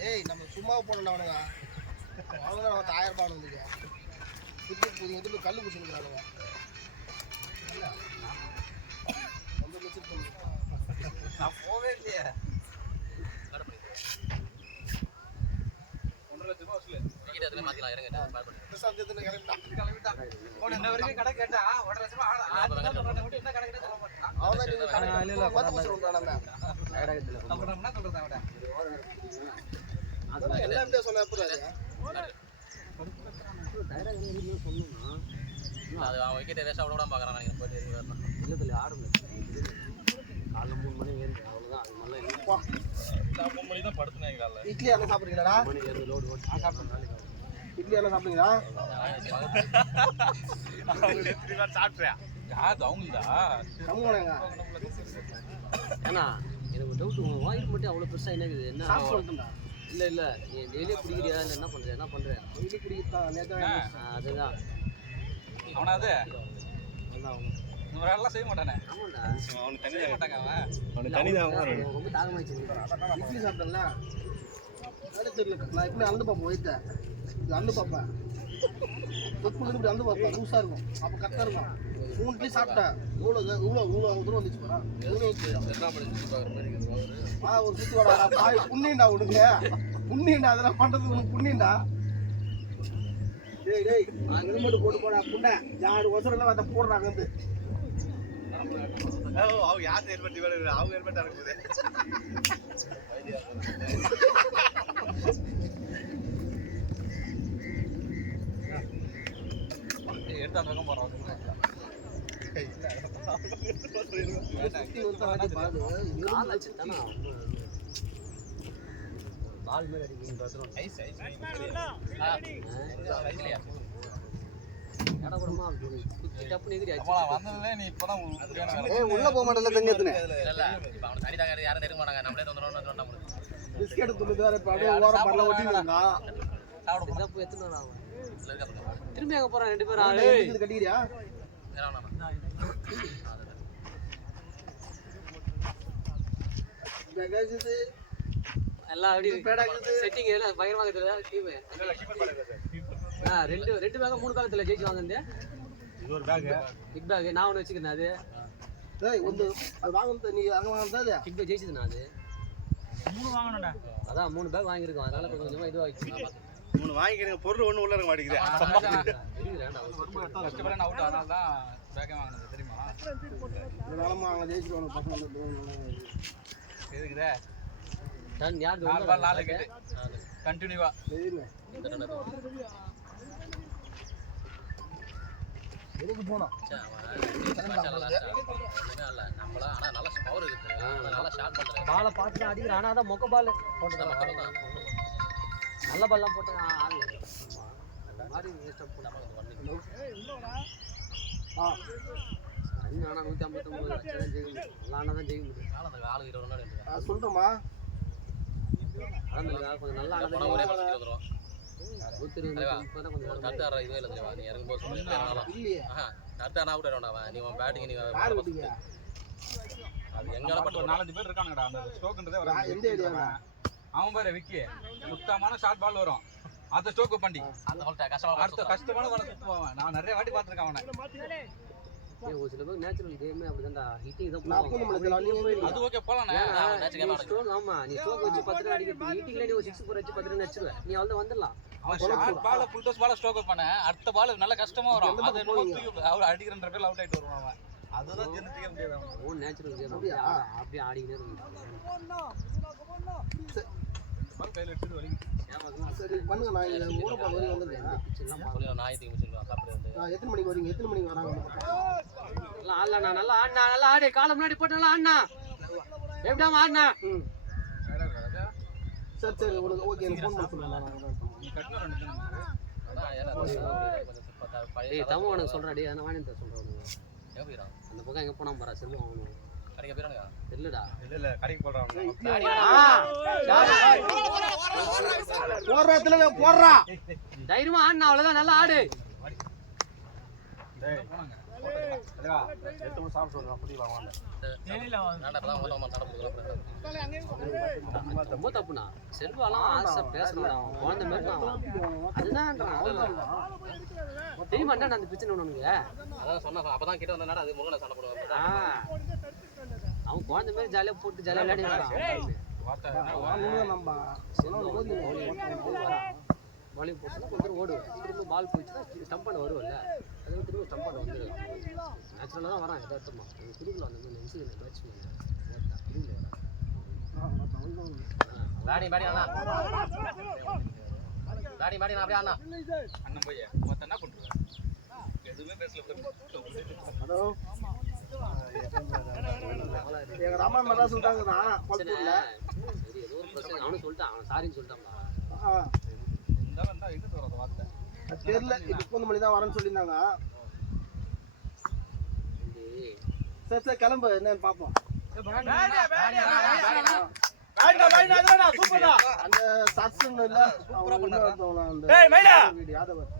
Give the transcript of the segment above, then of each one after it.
டேய் நம்ம சும்மா போனோம் அவனுங்க அவங்க 1000 ரூபாய் வந்துங்க புது புது எதுக்கு கல்லு குடிச்சுக்கிறானுங்க நான் போவே இல்லையே 1.5 லட்சம் ரூபாய் வசூல் டிக்கெட் எதுல மாத்திலாம் இறங்க பால் பண்ணு சப்ஜெக்ட்ல கிளம்பிட்டா போன் என்ன வரைக்கும் கடை கேட்டா 1.5 லட்சம் ரூபாய் என்ன கடை கேட்டா சொல்ல மாட்டான் அவளே இல்ல பத்து வருஷம் வந்தானே ஐடாகத்துல அப்புறம் என்ன சொல்றது அவட அதெல்லாம் எல்லாம் அப்படியே சொன்னா புரியாது டைரக்டா என்ன சொன்னா அது அவன் விக்கெட் ரேஸ் அவ்வளவு தான் பார்க்கறான் நான் போய் வரணும் இல்ல ஆடும் காலைல 3 மணி ஏறி அவ்வளவுதான் அது நல்லா இல்லப்பா நான் 3 மணி தான் படுத்துனேன் காலைல இட்லி எல்லாம் சாப்பிடுறீங்களா மணி ஏறி லோட் ஓடி சாப்பிடுறேன் இட்லி எல்லாம் சாப்பிடுறீங்களா அவங்க எத்தனை பேர் சாப்பிட்றேன் யார் அவங்கடா சமூகங்க ஏன்னா எனக்கு டவுட் வாயில் மட்டும் அவ்வளோ பெருசாக என்ன இருக்குது என்ன சொல்லுங்கடா இல்லை இல்லை நீ டெய்லியே குடிக்கிறியா இல்லை என்ன பண்ணுறேன் டெய்லி குடிக்கிறா அதுதான் அவனாவது வேலைலாம் செய்ய மாட்டானே ஆமாண்டா அவனுக்கு தனி செய்ய மாட்டாங்க அவனுக்கு தனி தான் ரொம்ப தாகமாயிடுச்சு இட்லி சாப்பிட்டேன்ல வேலை தெரியல நான் எப்படி அந்து பார்ப்பேன் போயிட்டேன் இது அந்து பார்ப்பேன் தொப்புள் இப்படி அந்து பார்ப்பேன் லூஸாக இருக்கும் அப்போ கரெக்டாக இருக்கும் 3 இட்லி சாப்பிட்டேன் இவ்வளோ தூரம் வந்துச்சு போகிறான் ஒரு சுற்றி வாடா பாய் புண்ணியண்டா உனக்கு புண்ணியண்டா அதெல்லாம் பண்ணுறது உனக்கு புண்ணியண்டா டேய் டேய் ஹெல்மெட் போட்டு போடா புண்ணை யாரு ஒசரெல்லாம் அதை போடுறாங்க வந்து அவங்க யார் ஹெல்மெட் அவங்க ஹெல்மெட் இருக்குது எடுத்து அந்த பக்கம் போடுறோம் பால் மேல அடிக்குன்னு ஐஸ் உள்ள போக மாட்டேன் தண்ணி எத்தனை யாரும் நெருங்க மாட்டாங்க நம்மளே தந்துடும் பிஸ்கெட் துண்டு ஓரம் பண்ணல ஒட்டிங்க திரும்பி அங்க போறான் 2 பேரும் கட்டிக்கிறியா எல்லாம் செட்டிங் எல்லாம் பயங்கரமாக இருக்குல்ல டீம் ரெண்டு பேக் 3 பேக்கத்துல ஜெயிச்சு வாங்குது இது ஒரு பேக் பிக் பேக் நான் ஒன்னு வச்சுக்கிறேன் அது டேய் ஒன்னு அது வாங்குறது நீ அங்க வாங்குறதா பிக் பேக் ஜெயிச்சதுனா அது 3 வாங்கணும்டா அதான் 3 பேக் வாங்கி இருக்கோம் அதனால கொஞ்சமா இதுவா ஆயிடுச்சு 3 வாங்கிக்கிறீங்க பொருள் ஒண்ணு உள்ள இருக்க மாட்டேங்குது கஷ்டப்பட நான் அவுட் அதனால தான் பேக்கே வாங்குனது தெரியுமா இதனால வாங்க ஜெயிச்சுவாங்க பசங்க எதுக்குதே டன் யார் 4 பால் 4 விக்கெட் கண்டினியூவா எதுக்கு போறோம் நம்மள ஆனா நல்ல பவர் இருக்கு நல்ல ஷாட் பண்றாங்க பால பாத்து அடிக்குற ஆனா அத மொக்க பால் போடுறாங்க நல்ல பால்லாம் போட்டு ஆளு அந்த மாதிரி வேஸ்ட் பண்ணாம வந்து இல்லடா ஆனா 159 அச்சா ஜெயிக்கும் எல்லானா தான் ஜெயிக்க முடியும் அந்த ஆளு 20 ரன் எடுத்து சொல்றமா அதான் கொஞ்சம் நல்லா ஆனா ஒரே பால் வந்துரும் 120 கொஞ்சம் கரெக்ட்டா இதுவே இல்ல தெரியுமா நீ இறங்கும் போது சொல்றேன் இல்லையே கரெக்ட்டா நான் அவுட் ஆறவனா நீ உன் பேட்டிங் நீ அது எங்கல பட்டு 4-5 பேர் இருக்காங்கடா அந்த ஸ்ட்ரோக்ன்றதே வர எந்த ஏரியால அவன் பாரு விக்கி சுத்தமான ஷாட் பால் வரும் அத ஸ்ட்ரோக் பண்ணி அந்த பால் கஷ்டமான பால் சுத்துவான் நான் நிறைய வாட்டி பாத்துர்க்கேன் அவனை ஏய் ஒரு சில பேர் நேச்சுரல் கேமே அப்படிதான்டா ஹிட்டிங் தான் போலாம் அது ஓகே போலாம் நான் நேச்சுரல் கேம் ஆடுறேன் ஆமா நீ ஸ்ட்ரோக் வச்சு 10 ரன் அடிக்கிறது ஹிட்டிங்ல நீ 6 4 வச்சு 10 ரன் அடிச்சுடுவே நீ அவ்வளவு வந்துடலாம் அவன் short ball full toss ball stroke பண்ண அடுத்த பால் நல்ல கஷ்டமா வரும் அது என்னமோ அவர் அடிக்கிறன்ற பேர்ல அவுட் ஆயிட்டு வருவான் அவன் அதுதான் ஜெனடிக்கா முடியாது அவன் ஓ நேச்சுரல் கேம் அப்படியே ஆடினே இருக்கான் பால் கையில எடுத்து வலிங்க சரி பண்ணுங்க நான் இத ஊர பால் வரி வந்திருக்கேன் சின்ன பால் நான் ஆயிட்டு சொல்லுவேன் சாப்பிடுறது எத்தனை மணிக்கு வரீங்க எத்தனை மணிக்கு வராங்க நல்லா ஆடலண்ணா நல்லா ஆடு கால முன்னாடி போட்டு நல்லா ஆடுனா எப்படிடா ஆடுனா சரி சரி ஓகே எனக்கு ஃபோன் பண்ண சொல்லுங்க நீ கட்டணும் ரெண்டு ஏய் தம்பி உனக்கு சொல்றேன் டேய் நான் வாணிட்ட சொல்றேன் எங்க போறா அந்த பக்கம் எங்க போனா பாரா செல்லு வாங்கணும் கடைக்கு போறானே இல்லடா இல்ல கடைக்கு போறான் போறதுல போறா தைரியமா ஆடுனா அவ்வளவுதான் நல்லா ஆடு டேய் போறாங்க ரொம்ப தப்புண்ணா. செல்வாலாம் ஆசை பேசுறான் குழந்தை மாதிரி தான். அதுதான் தெரிய மாட்டேன் அந்த பிரச்சனை உனக்கு. அதான் சொன்னா அப்பதான் கிட்ட வந்தா அது முருகனை சண்டை போடுவாங்க. அவன் குழந்தை மாதிரி ஜாலியா போட்டு ஜாலியா விளையாடி வாலிங் போட்டு கொஞ்சம் ஓடுவேன். திரும்ப பால் போயிடுச்சுன்னா ஸ்டம்ப் பண்ண வருவல்ல, அது திரும்ப ஸ்டம்ப் பண்ண வந்துடும். நேச்சுரலாக தான் வரான் எதார்த்தமா. எங்கள் திருவிழா அந்த மாதிரி இன்சிடென்ட் பேட்ச்மேன் பேடி பேடி அண்ணா பேடி பேடி அப்படியே அண்ணா அண்ணன் போய் மொத்தம் என்ன பண்ணுறேன் எதுவுமே பேசல. ஹலோ எங்க ராமன் மதா சொல்லிட்டாங்கண்ணா. சரி ஏதோ ஒரு பிரச்சனை அவனு சொல்லிட்டான். அவன் சாரின்னு சொல்லிட்டான்ப்பா. தெரியல இப்போ கொஞ்சம் மணி தான் வரேன்னு சொல்லியிருந்தாங்க. சரி சரி கிளம்பு என்னன்னு பார்ப்போம். அந்த சர்ச்சன் இல்ல யாதவர்.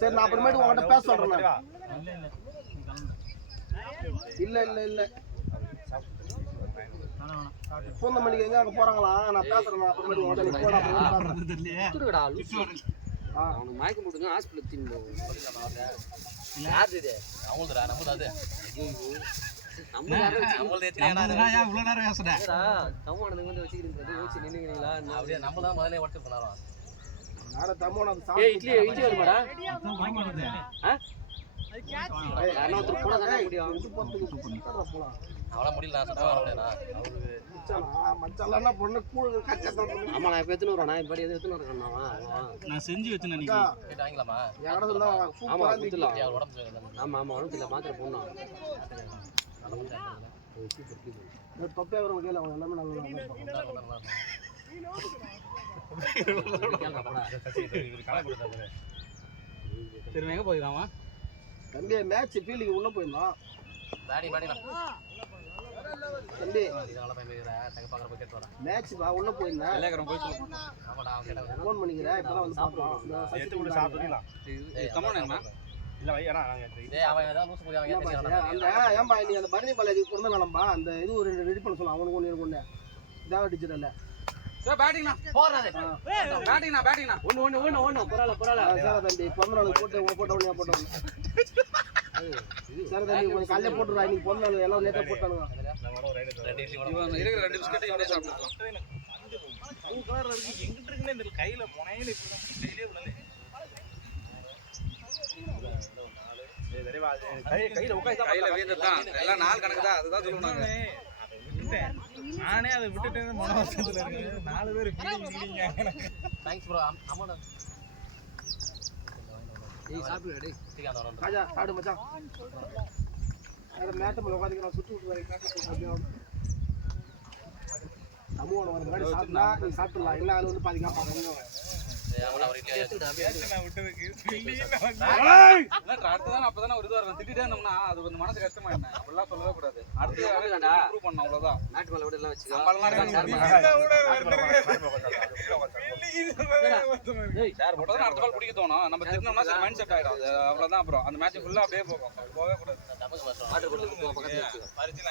சரி நான் அப்புறமேட்டு உங்கள்கிட்ட பேச சொல்றேன். இல்ல இல்ல இல்ல பூந்தமல்லிக்கு எங்க அங்க போறாங்களா? நான் பேசுறேன் அப்புறமேட்டு உங்கள்கிட்ட அவனுக்கு மயக்கம் போட்டுங்க ஹாஸ்பிட்டல் தீர்ந்து யாரு இது அவங்களுடா நம்ம அது அவளா முடியல. நான் செஞ்சு வச்சேன் வாங்கலாமா? ஆமா ஆமா உடம்புல மாத்திரை போடணும். சரி எங்க போயிருக்காமா தம்பி மேட்ச் ஃபீல்டிங் உள்ள போயிருந்தோம். தம்பி மேட்ச் வா உள்ள போயிருந்தேன். ஃபோன் பண்ணிக்கிறேன் இப்பதான் வந்து பாப்போம். ஏன்பா நீ அந்த பரணி பாலாஜிக்கு பிறந்த நாளம்பா அந்த இது ஒரு ரெடி பண்ண சொல்லலாம். அவனுக்கு ஒன்று ஒன்று தேவை டீச்சர் இல்லை. தம்பி பிறந்த நாளுக்கு போட்டு போட்டவனே போட்டவங்க. சரி தம்பி உங்களுக்கு காலையில் போட்டுருவா. இன்னைக்கு பிறந்த நாள் எல்லாம் லேட்டாக போட்டானுங்க. நானே அதை விட்டுட்டு மன வருஷத்துல இருக்கு. 4 பேர் சாப்பிடு மச்சான். மேட்டை உட்காந்து சுற்றி விட்டு சமூக முன்னாடி சாப்பிட்டா நீ சாப்பிடலாம். என்ன அது வந்து பாதிக்காம அப்பதான் ஒரு இதுவா திட்டிட்டே இருந்தோம்னா அது வந்து மனசு கஷ்டமா என்ன அப்படிலாம் சொல்லவே கூடாது. அடுத்து பண்ண அவ்வளவுதான். நாட்டு மேல விட எல்லாம் வச்சு அடுத்த பால் பிடிக்க தோணும். நம்ம திருந்தோம்னா சரி மைண்ட் செட் ஆயிடும். அவ்வளவுதான். அப்புறம் அந்த மேட்ச் ஃபுல்லா அப்படியே போகும். போகவே கூடாது.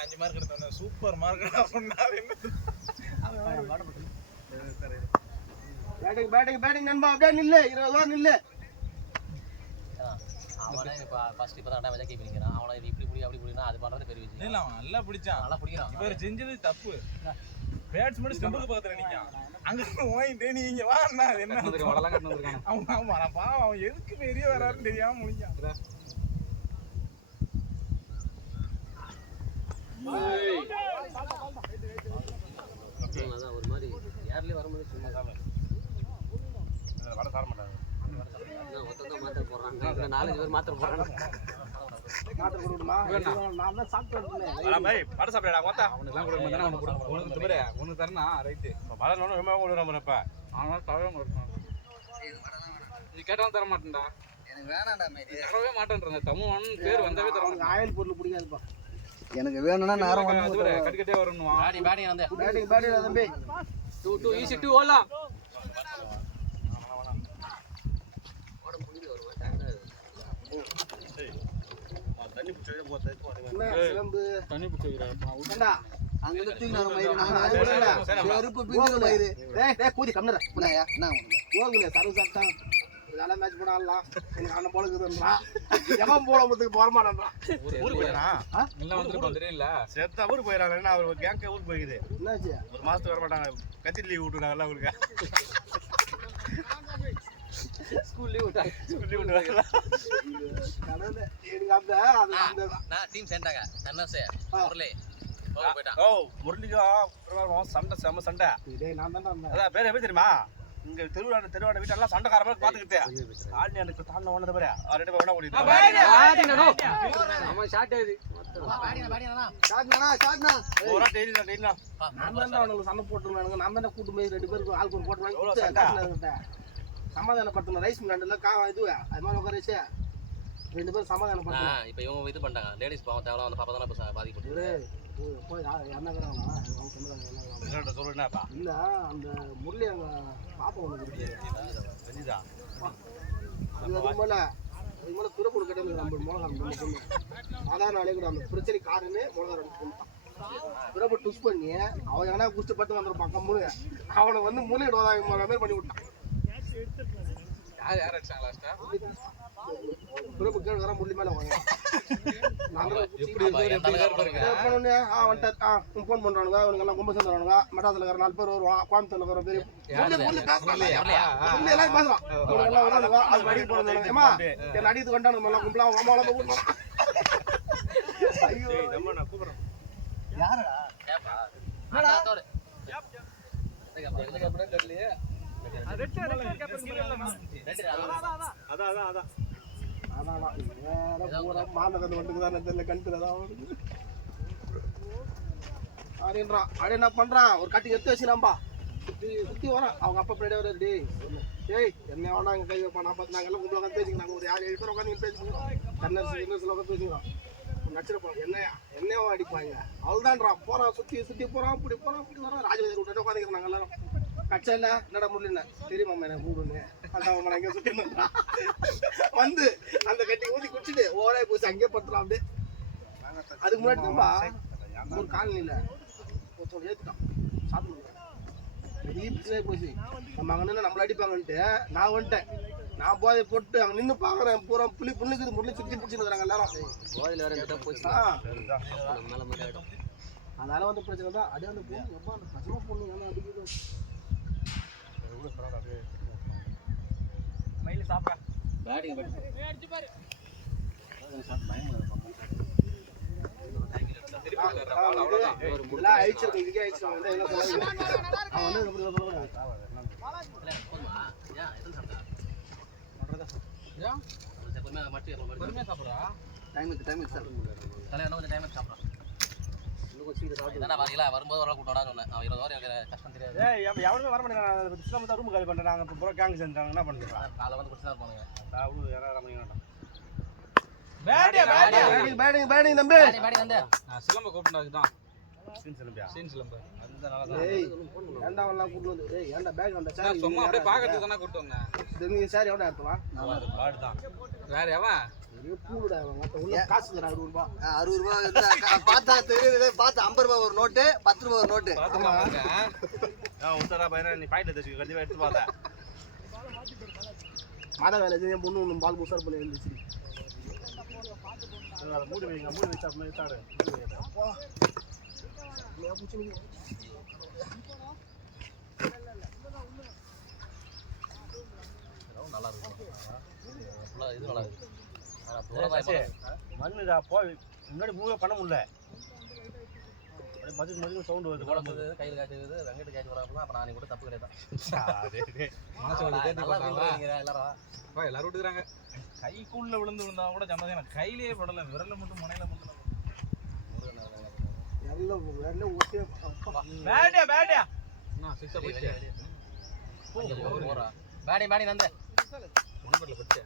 5 மார்க் எடுத்தோம். Super mark. பேட்டிங் நண்பா அப்படியே நில்லு. 20 ஓவர் நில்லு. அவனே ஃபர்ஸ்ட் இப்பதான் வச்சா கீப் பண்ணிக்கிறான். அவனை இப்படி புடி அப்படி புடினா அது பண்றது பெரிய விஷயம். இல்ல அவன் நல்லா பிடிச்சான். நல்லா பிடிக்கிறான். இவர் செஞ்சது தப்பு. பேட்ஸ்மேன் ஸ்டம்புக்கு பக்கத்துல நிக்கான். அங்க ஓயிட்டே நீங்க வா அண்ணா என்ன வடலாம் கட்டு வந்திருக்கானே. ஆமா நான் பாவம் அவன் எதுக்கு பெரிய வராருன்னு தெரியாம முடிஞ்சான். அதான் ஒரு மாதிரி யார்லயே வரும்போது சொன்னாங்க வட சார மாட்டாங்க. ஒருத்தன் மாத்திரை போடுறாங்க. 4 பேர் மாத்திரை போடுறாங்க. மாத்திரை கொடுமா? நான் தான் சாப்பிட்டேன். வட சாப்பிடடா மொத்த. அவனுக்குலாம் கூட மதன உனக்கு தவிர உனக்கு தரனா ரைட். வடலோன ரொம்ப ஓடுறப்ப. ஆனா தரவே மாட்டான். நீ கேட்டாலும் தர மாட்டேன்டா. எனக்கு வேணாம்டா மேரி. தரவே மாட்டேன்றாங்க. தமுவன் பேர் வந்தவே தரணும். ஆயில் பொருள் பிடிக்காதுப்பா. எனக்கு வேணும்னா நேரம் வந்து கட்டிட்டே வரணும். பேட்டிங் வந்து பேட்டிங் தம்பி 2 ஈஸி 2 ஓடலாம். ஓட முடியல ஒரு வாட்டி. தண்ணி பிடிச்சி போகிறது என்ன சிலம்பு தண்ணி பிடிச்சிக்கிறேன் ஏண்டா அங்க தூக்கினாரு மயிறு நான் செருப்பு பிஞ்சிரு மயிறு டேய் கூதி கம்னடா புள்ளையா என்ன உனக்கு போகுங்க சர்வ சாப்பிட்டான் இதெல்லாம் மேட்ச் போட ஆடலாம் எனக்கு அண்ணன் போல இருக்குதுன்றான் எவன் போலமுத்துக்கு போற மாட்டான்றான் ஊருக்கு போயிடா எல்லாம் வந்துருப்போம் தெரியல சேர்த்தா ஊருக்கு போயிடறாங்க அவர் கேங்க ஊருக்கு போயிடுது என்னாச்சு ஒரு மாசத்துக்கு வர மாட்டாங்க கத்தி லீவ் விட்டுறாங்கல்ல அவருக்கு ஸ்கூல் லீவ் விட்டாங்க லீவ் விட்டுறாங்க கடவுளே எனக்கு அந்த அந்த நான் டீம் சேர்ந்தாங்க தன்னசே முரளி போயிட்டான் ஓ முரளிக்கும் சண்டை செம்ம சண்டை டேய் நான் தான்டா அந்த அதான் பேர் எப்படி தெரியுமா இங்க தெருவாட வீட்டெல்லாம் சண்டைக்கார மாதிரி பாத்துக்கிட்டு ஆள் எனக்கு தாண்ட ஒண்ணது பாரு ரெண்டு பேர் ஓடிட்டு அவன் ஷார்ட் ஆகுது ஷாட்னா ஒரு டெய்லி நான் தான்டா அவனுக்கு சண்டை போட்டுருந்தானுங்க நான் தானே கூட்டு போய் 2 பேருக்கு ஆளுக்கு ஒரு போட்டு வாங்கி கொடுத்து சமாதானப்படுத்தணும் ரைஸ் மில்லாண்டுல இது அது மாதிரி உட்கார வச்சு 2 பேரும் சமாதானப்படுத்தணும் இப்போ இவங்க இது பண்ணிட்டாங்க லேடிஸ் பாவம் தேவலாம் வந்து பாப்பா தானே இப்போ பாதிக்கப்பட்டு போய் என்னங்கிறாங்க அவங்க சொன்னாங்க சொல்லுங்கப்பா இல்ல அந்த முரளி அங்க பாப்பா ஒண்ணு இருக்கு தெரியுதா அது மேல துறப்பூர் கட்டணம் நம்ம மோளகாரம் சாதாரண நாளைக்கு அந்த பிரச்சனை காரணமே மோளகாரம் துறப்பு டுஸ் பண்ணி அவன் எங்கன்னா குஸ்ட் பட்டு வந்துருப்பான் கம்முனு அவனை வந்து மூலையிடுவதாக மாதிரி பண்ணி விட்டான் யார் அடிச்சாங்க லாஸ்டா துறப்பு கேள் வர முரளி மேல வாங்க எப்படி பாருங்க போன் பண்றானுங்க அவனுங்க எல்லாம் கும்ப சேர்ந்துறானுங்க மெட்ராஸ்ல இருக்கிற 4 பேர் வருவான் கோயம்புத்தூர்ல இருக்கிற பெரிய எல்லாம் பேசுவான் எல்லாம் வரானுங்க அது அடிக்க போறாங்க ஏமா என்ன அடித்து கொண்டானுங்க எல்லாம் கும்பலா மாமால போடுறான் ஐயோ நம்ம நான் கூப்பிடுறேன் யாரடா கேப்பா ஆட்டாத்தோட தெரியலையே அதான் மாநகர் வந்துக்குதான் தெரியல கண்டுதான் அப்படியே என்ன பண்றான் ஒரு கட்டி எடுத்து வச்சுலாம்பா சுத்தி வரான் அவங்க அப்பா பின்னாடி வர டேய் ஏய் என்ன வேணா அங்க கை வைப்பா நான் பார்த்து நாங்க எல்லாம் கும்பல உட்காந்து பேசிக்கலாம் ஒரு 6-7 பேர் உட்காந்து பேசிக்கிறோம் கண்ணர்ஸ் உட்காந்து பேசிக்கிறோம் நச்சிருப்பான் என்னையோ அடிப்பாங்க அவள்தான்றான் போறான் சுத்தி போறான் இப்படி வரான் ராஜவேதர் விட்டு உட்காந்துக்கிறோம் நாங்க எல்லாரும் கச்சா இல்ல என்னடா முடியல தெரியுமா எனக்கு கூடுன்னு அதான் அங்கே சுத்தி வந்து அந்த கட்டி ஊதி குடிச்சிட்டு ஓரே போச்சு அங்கேயே படுத்துலாம் அப்படியே அதுக்கு முன்னாடி தான்ப்பா ஒரு காலனியில் ஒருத்தவங்க ஏற்றுட்டான் சாப்பிடுங்க பெரிய பிரச்சனையே போச்சு நம்ம அங்கே நின்று நம்மள அடிப்பாங்கன்ட்டு நான் வந்துட்டேன் நான் போதை போட்டு அங்கே நின்று பார்க்குறேன் பூரா புண்ணுக்குது முள்ளி சுற்றி பிடிச்சிருக்கிறாங்க எல்லாரும் போதையில் வேற இந்த போச்சு மேலே மாதிரி ஆகிடும் அதனால வந்து பிரச்சனை தான் அடி அந்த பொண்ணு எப்போ அந்த பசங்க பொண்ணு ஏன்னா அடிக்குது மயில சாப்பிட இதெல்லாம் அழிச்சிருக்கேன் இதுக்கே அழிச்சிருக்காங்க என்ன சொல்லாங்க அவன் வந்து எப்படி சொல்லக்கூடாது பொறுமையா சாப்பிடுறா டைம் சார் வரும்போது வர கூட்டோட சொன்னேன் அவன் 20 வரை கஷ்டம் தெரியாது எவனுமே வர மாட்டேங்கிறாங்க ரூம் காலி பண்ணுறாங்க நாங்கள் இப்போ கேங் செஞ்சாங்க என்ன பண்ணுறாங்க காலை வந்து குடிச்சு தான் இருப்பானுங்க அவ்வளோ யாராவது பண்ணிக்க பேட்டிங் தம்பி சிலம்ப கூப்பிட்டு தான் வேண்டாம் சீன் சிலம்ப ஏய் ஏண்டா எல்லாம் கூட்டு வந்து ஏய் ஏண்டா பேக் அந்த சார் சும்மா அப்படியே பாக்கிறதுக்கு தானே கூப்பிட்டு வந்தேன் நீங்க சார் எவ்வளோ எடுத்துலாம் பாடு தான் வேற எவன் பூடா உள்ள காசு தரா 60 ரூபாய் 60 ரூபாய் பார்த்தா தெரியுது பார்த்து 50 ரூபாய் ஒரு நோட்டு 10 ரூபாய் ஒரு நோட்டு உத்தரா பையனா நீ பாயிண்ட் வச்சு கண்டிப்பாக எடுத்து பார்த்தேன் மாத வேலை செஞ்சு பொண்ணு ஒன்று பால் புசார் பண்ணி இருந்துச்சு அதை மூடி வைங்க மூடி வச்சு அப்படி சாடு நல்லா இருக்கும் இது நல்லா இருக்கு மண்ணுடா போய் முன்னாடி மூவே பண்ண முடியல மதுக்கு சவுண்டு வருது போட போது கையில் காய்ச்சது வெங்கட்டு காய்ச்சி வராப்புல அப்போ நான் கூட தப்பு கிடையாது எல்லாரும் விட்டுக்கிறாங்க கைக்குள்ள விழுந்தா கூட சந்தோஷம் கையிலேயே படல விரல மட்டும் முனையில மட்டும் பேடி பேடி நந்த ஒன்பதுல பட்டு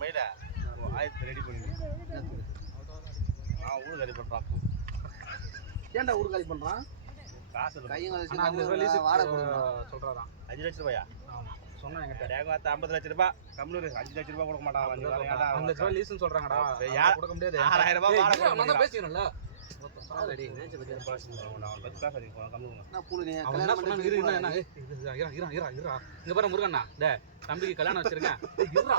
மயில ஆயிரத்தி ரெடி பண்ணி ஊடு காலி பண்றான் ஏன்டா ஊடு காலி பண்றான் காசு கையும் ஆனா 5 லட்ச ரூபாய் லீஸ் வாடகை கொடுங்க. சொல்றாராம். 5 லட்ச ரூபாயா? ஆமா சொன்னா என்கிட்ட. ரேங்க 50 லட்ச ரூபாய் கம்ப்ளூர் 5 லட்ச ரூபாய் கொடுக்க மாட்டான். 5 லட்ச ரூபாய் லீஸ்னு சொல்றாங்கடா. யார் கொடுக்க முடியாது. 6000 ரூபாய் வாடகை நான் தான் பேசிக்கிறேன்ல. ரெடி மேட்ச் பத்தி நான் 10 காசு அடி கம்ப்ளூர். என்ன புழு நீ அவன் என்ன சொன்னான் இரு என்ன இரு இங்க பாரு முருகண்ணா டேய் தம்பிக்கு கல்யாணம் வச்சிருக்கேன் இருடா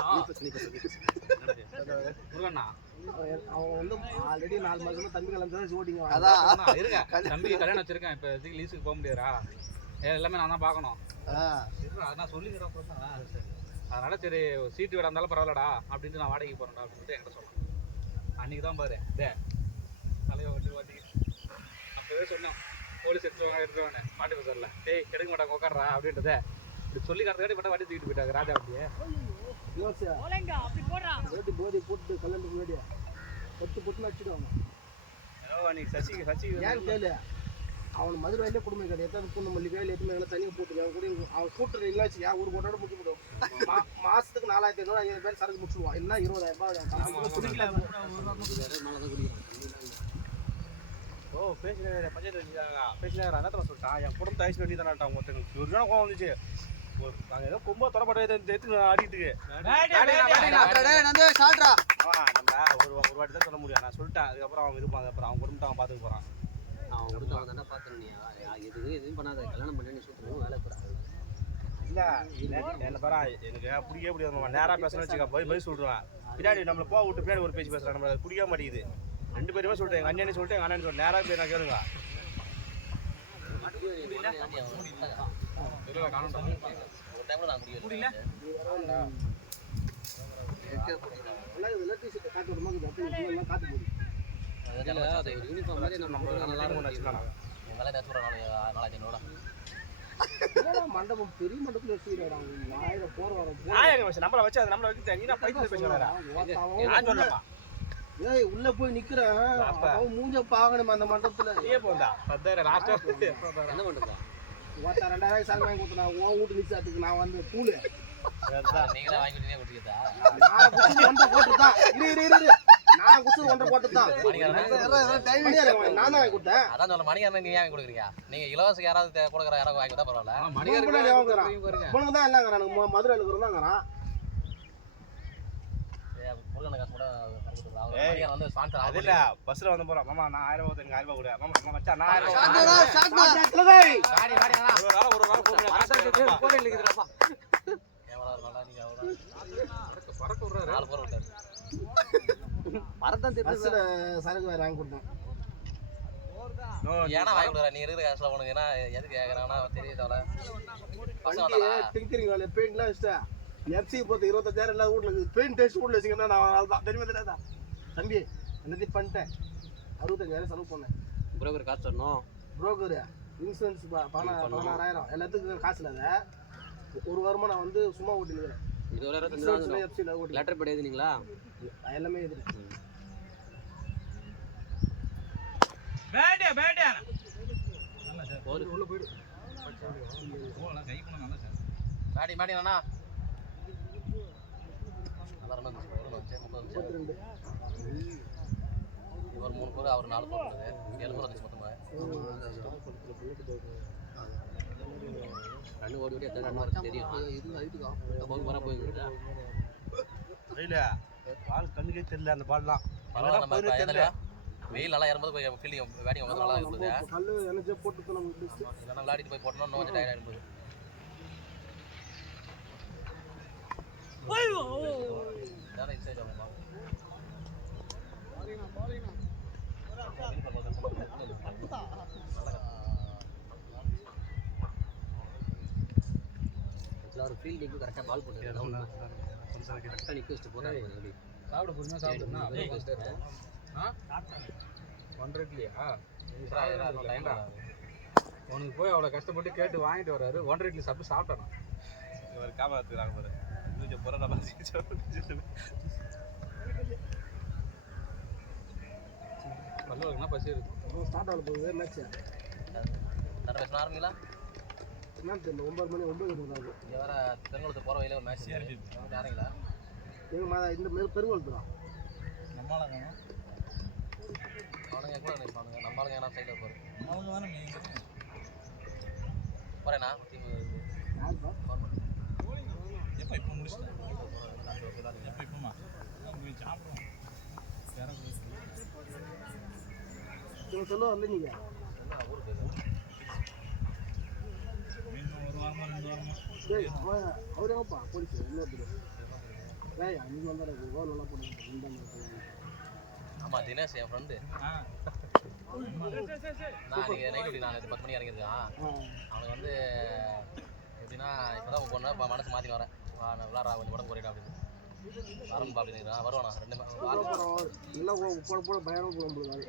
முருகண்ணா அவன் வந்து ஆல்ரெடி 4 மாசமா தம்பி கலந்து ஓட்டிங்க. அதான் அண்ணா, இருங்க தம்பிக்கு கல்யாணம் வச்சிருக்கேன் இப்ப இதுக்கு லீஸுக்கு போக முடியாதா எல்லாமே நான் தான் பார்க்கணும் இருடா நான் சொல்லிக்கிறேன் அப்புறம் அதனால சரி சீட்டு வீடா இருந்தாலும் பரவாயில்லடா அப்படின்ட்டு நான் வாடகைக்கு போறேன்டா அப்படின்ட்டு என்கிட்ட சொன்னான் அன்னைக்கு தான் பாரு டே தலையை ஓட்டி அப்பவே சொன்னோம் போலீஸ் எடுத்துருவாங்க மாட்டு பசர்ல டேய் எடுக்க மாட்டாங்க உட்காடுறா அப்படின்றத இப்படி சொல்லி கடற்காடி மட்டும் வண்டி தூக்கிட்டு போயிட்டாங்க ராஜா அப்படியே ஓட்டி போதி போட்டு கல்யாணத்துக்கு வேடியா பொட்டு அடிச்சுடுவாங்க. சசி ஏன்னு கேளு அவன் மதுரை வயலே குடும்பம் கிடையாது. எத்தனை பொண்ணு மல்லிகை எத்தனை எல்லாம் தனியாக போட்டுருக்கான் கூட அவன் கூட்டுற இல்லாச்சு ஏன் ஒரு போட்டோட முடிச்சு விடும். மாசத்துக்கு 4500 5000 பேர் சரக்கு முடிச்சுடுவான். இல்லைன்னா 20000 ரூபாய். ஓ பேசினாரு பஞ்சாயத்து வச்சுட்டாங்க பேசினாரு என்ன சொல்லிட்டான் என் குடும்பத்தை ஐஸ் வேண்டி தானே ஒருத்தனுக்கு ஒரு கோவம் வந்துச்சு நாங்கள் ஏதோ ரொம்ப தொடப்பட எடுத்து ஆடிட்டுக்கு சாப்பிட்றா நம்ம ஒரு வாட்டி தான் சொல்ல முடியும் நான் சொல்லிட்டேன் அதுக்கப்புறம் அவன் இருப்பான் அதுக்கப்புறம் அவன் குடும்பத்தை அவன் பார்த்துக்க போகிறான் அவன் கொடுத்து அவன் தானே பார்த்துருந்தியா எதுவும் பண்ணாத கல்யாணம் பண்ணி சுத்தணும் வேலை போகிறான் இல்லை என்ன பாரா எனக்கு பிடிக்கவே பிடிக்காது நேராக பேசணும்னு வச்சுக்கா போய் சொல்லிடுவேன் பின்னாடி நம்மளை போக விட்டு பின்னாடி ஒரு பேச்சு பேசுகிறேன் நம்மளை பிடிக்க மாட்டேங்குது 2 பேருமே சொல்லிட்டேன் எங்கள் அண்ணனே சொல்லிட்டு எங்கள் அண்ணன் சொல்லிட்டு நேராக போய் நான் கேளுங்க ஒரு டைம்ல நான் குடிக்கல காட்டு ஒரு மாதிரி காட்டு போகுது. யூனிஃபார்ம் மாதிரி நம்ம வச்சுக்கலாம் வேலை ஏதாச்சும் ஒரு 4500 மண்டபம் பெரிய மண்டபத்துல வச்சுக்கிறாங்க. 1000 போற வரோம் நம்மளை வச்சு அது நம்மளை வச்சு நீ பைக்கு பேசுகிறா நான் சொல்லப்பா ஏய் உள்ள போய் நிக்கிறேன் அவன் மூஞ்ச பாக்கணும் அந்த மண்டபத்துல. நீயே போந்தா 10,000 லாஸ்டா என்ன பண்ணுறா 2000 சாங்க வாங்கி கொடுத்தா உன் வீட்டு நிச்சயத்துக்கு நான் வந்து பூலு நீங்களே வாங்கி கொடுத்தீங்க குடிக்கிறதா நான் குடிச்சு ஒன்றை போட்டுதான் இரு நான் குடிச்சு ஒன்றை போட்டுதான் நான் தான் வாங்கி கொடுத்தேன். அதான் சொல்ல மணிகரன் நீங்க வாங்கி கொடுக்குறீங்க நீங்க இலவசம் யாராவது கொடுக்குற யாராவது வாங்கி கொடுத்தா பரவாயில்ல மணிகரன் தான் இல்லைங்கிறான் மதுரையில் இருக்கிறதாங்கிறான். முருகன் காசு கூட மணிகரன் வந்து ஸ்பான்சர் அது இல்ல பஸ்ல வந்து போறோம் மாமா நான் 1000 ரூபாய் 1000 ரூபாய் கொடு மாமா மச்சான் நான் 1000 ஒரு நாள் போன் பறக்க விடுறாரு 4 பேர் விட்டாரு மரத்தான் பஸ்ஸில் சரக்கு வேறு வாங்கி கொடுத்தேன். ஏன்னா வாங்கி கொடுக்குறா நீ இருக்கிற காசுல உனக்கு ஏன்னா எதுக்கு கேட்கறாங்கன்னா தெரியுதவள வண்டி டிங்கரிங் வேலை பெயிண்ட்லாம் வச்சுட்டேன். எஃப்சி போட்டு 25,000 எல்லாம் வீட்டில் இருக்குது. பெயிண்ட் டெஸ்ட் வீட்டில் வச்சுக்கன்னா நான் அதுதான் தெரியுமா தெரியாதா தம்பி எல்லாத்தையும் பண்ணிட்டேன். 65,000 செலவு பண்ணேன். புரோக்கர் காசு தரணும் புரோக்கரு இன்சூரன்ஸ் 16,000 எல்லாத்துக்கும் காசு இல்லாத ஒரு வாரமாக நான் வந்து சும்மா ஓட்டினுக்கிறேன். 20,000 எஃப்சியில் ஓட்டி லெட்டர் படி எழுதுனீங்களா எல்லாமே எதிரி உள்ள போயிடு கை பண்ண நல்லா சார் மாடி அண்ணா நல்லா வந்துச்சு 30 இவர் 3 பேர் அவர் 4 பேர் 7 பேர் வந்துச்சு மொத்தமா கண்ணு ஓடி ஓடி எத்தனை தெரியும் வர போயிருந்தா இல்ல பால் கண்ணுக்கே தெரியல அந்த பால்லாம் பரவாயில்ல நம்ம தெரியல வெயில் நல்லா இறங்கும்போது போய் ஃபீல்டிங் பேட்டிங் வந்து நல்லா இருக்குது கல் எனக்கே போட்டு நம்ம இல்லைன்னா விளையாடிட்டு போய் போட்டோம்னா இன்னும் கொஞ்சம் டயர்ட் ஆகிடும்போது இதான் எக்ஸசைஸ் ஆகுமா ஒரு ஃபீல்டிங்கு கரெக்டாக பால் போட்டு கரெக்டாக நிற்க வச்சுட்டு போகிறாங்க அப்படி சாப்பிட பொறுமையாக சாப்பிடுனா ஆ 1 இட்லியா உனக்கு போய் அவ்வளோ கஷ்டப்பட்டு கேட்டு வாங்கிட்டு வர்றாரு 1 இட்லி சாப்பிட்டு சாப்பிட்டானா ஒரு காம எடுத்துக்கிறாங்க பாரு கொஞ்சம் பொருள் பல்லுவலுக்குனா பசி இருக்கு ஸ்டார்ட் ஆக போகுது மேட்ச் தர பேசணும் ஆரம்பிங்களா என்ன தெரியல 9 மணி 9 ஆகுது. இங்கே வேற பெருங்குளத்து போகிற வழியில் ஒரு மேட்ச் யாருங்களா எங்கள் இந்த பெருவழுத்துறான் அவனுங்க கூட நினைப்பானுங்க நம்மளுங்க ஏன்னா சைடில் இருப்பாரு போறேண்ணா டீம் யாருப்பா எப்போ இப்போ முடிச்சுட்டேன் எப்போ இப்போமா போய் சாப்பிடுவோம் வேற சொல்ல வரல நீங்கள் இன்னும் ஒரு வாரமா 2 வாரமா அவர் எங்கப்பா போலீஸ் இன்னொருத்தர் ஏய் அன்னைக்கு வந்தாரு நல்லா போடுங்க ஆமா தினேஷ் என் ஃப்ரெண்டு ஆ நான் அன்றைக்கி நைட் டியூட்டி நான் 10 மணிக்கு இறங்கியிருக்கான் அவனுக்கு வந்து எப்படின்னா இப்போ தான் பொண்ணு இப்போ மனசு மாற்றி வரேன் விளாட்றா கொஞ்சம் உடம்பு குறையிடா அப்படின்னு வரம்பா அப்படின்னு வருவானா 2 எல்லாம் போட போட பயணம் போட முடியாது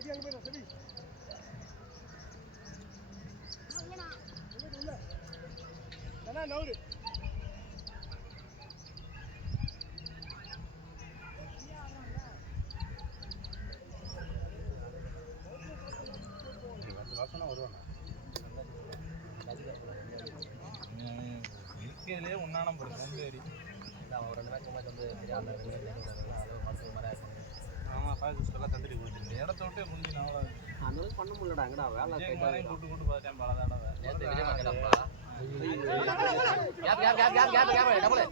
இருக்கிறதுலே உன்னான ஒரு 2 அடி அவன் 2 மேட்ச் வந்து பெரிய ஆள் 2 மனசு மாதிரி இருக்கும் ஆமாம் பாஸ் எல்லாம் தந்துட்டு கொடுத்துட்டு இடத்த விட்டு முடிஞ்சு நாவல அந்த மாதிரி பண்ண முடியலடா எங்கடா வேலை டைட்டாக கூட்டு கூட்டு பார்த்தேன் பல தடவை நேற்று விஜய் கேட்டாப்பா gap gap gap gap gap gap double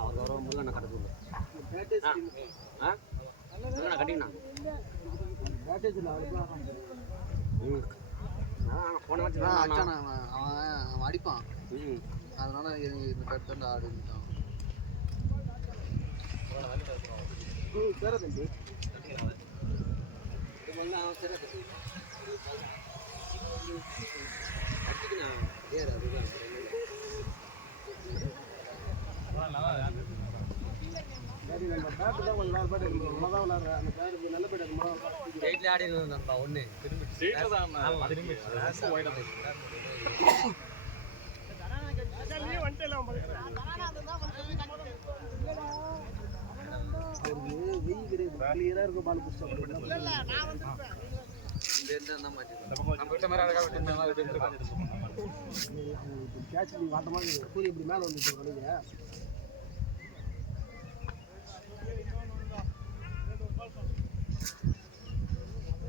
அவங்க வர முருகனை கட்டக்கூடாது முருகனை கட்டிங்கண்ணா போன வாட்சி அவன் அடிப்பான் அதனால இந்த கட்டை ஆடிட்டான் பேர தம்பி ஏறு அதுதான் சரி நம்ம பேட்டு தான் கொஞ்சம் நாள் பேட்டு எடுக்கணும் நல்லா தான் விளாட்றேன் அந்த பேருக்கு நல்ல பேட்டு எடுக்கணும் ஸ்ட்ரெயிட்ல ஆடி இருந்தாப்பா ஒன்று திரும்பி சீட்டில் தான் திரும்பி வெயில் கிடையாது கிளியராக இருக்கும் பால் புஸ்தகம் கேட்ச் வாட்ட மாதிரி சூரிய இப்படி மேலே வந்துச்சு கடைங்க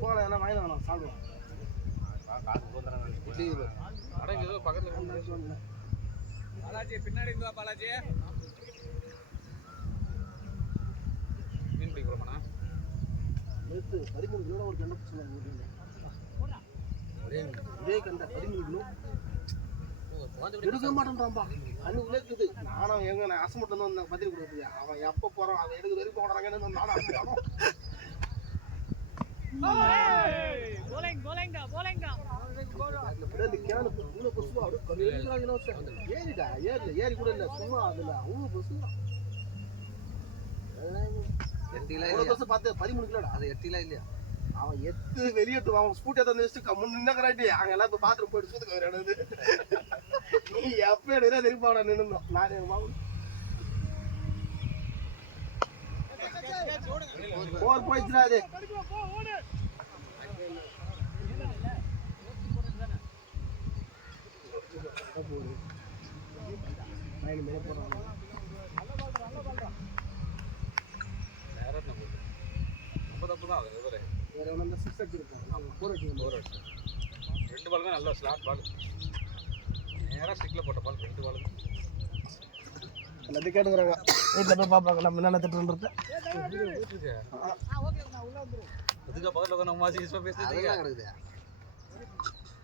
போகலாம் என்ன வாங்கி வேணாம் சாப்பிடுவோம் பக்கத்தில் பாலாஜி பின்னாடி இருந்தா பாலாஜி மீன் பிடிக்கிறோம்ண்ணா நேற்று 13 கிலோ ஒரு கெண்டை பிடிச்சாங்க இதே கண்டை 13 கிலோ எடுக்க மாட்டேன்றான்பா அன்னைக்குள்ளே இருக்குது நானும் எங்க நான் அசமட்டில் வந்து பதில் கொடுக்குறது அவன் எப்போ போகிறான் அதை எடுக்க வரைக்கும் போடுறாங்கன்னு நானும் அசமட்டானோ இந்த கிணறு இவ்வளோ பசுவா ஏறிடா ஏறி கூட இல்லை சும்மா அதில் அவ்வளோ பசு பஸ் பார்த்து 13 கிலோடா அது எட்டிலாம் இல்லையா அவன் எத்து வெளியேட்டு அவன் ஸ்கூட்டியை தந்து வச்சுட்டு கம்முன்னு நின்னக்கிறாட்டி அங்கே எல்லாம் இப்போ பாத்ரூம் போயிட்டு சூத்துக்கு வரானது நீ எப்போ எடுக்கிறா திருப்பாவடா நின்றுந்தோம் நான் எங்கள் மாவு போர் போயிடுச்சுடா அது மேலே போடுறாங்க ரொம்ப தப்பு தான் அது இவரு வேற ஒன்று 6 அடிச்சிருக்காங்க 4 அடிச்சிருக்காங்க 2 பாலுமே நல்ல ஸ்லாட் பால் நேராக ஸ்டிக்கில் போட்ட பால் 2 பாலுமே எல்லாத்தையும் கேட்டுக்கிறாங்க வீட்டில் போய் பார்ப்பாங்க நம்ம என்னென்ன திட்டுன்றது அதுக்கு பக்கத்தில் நம்ம மாசி பேசிட்டு அதெல்லாம் கிடக்குது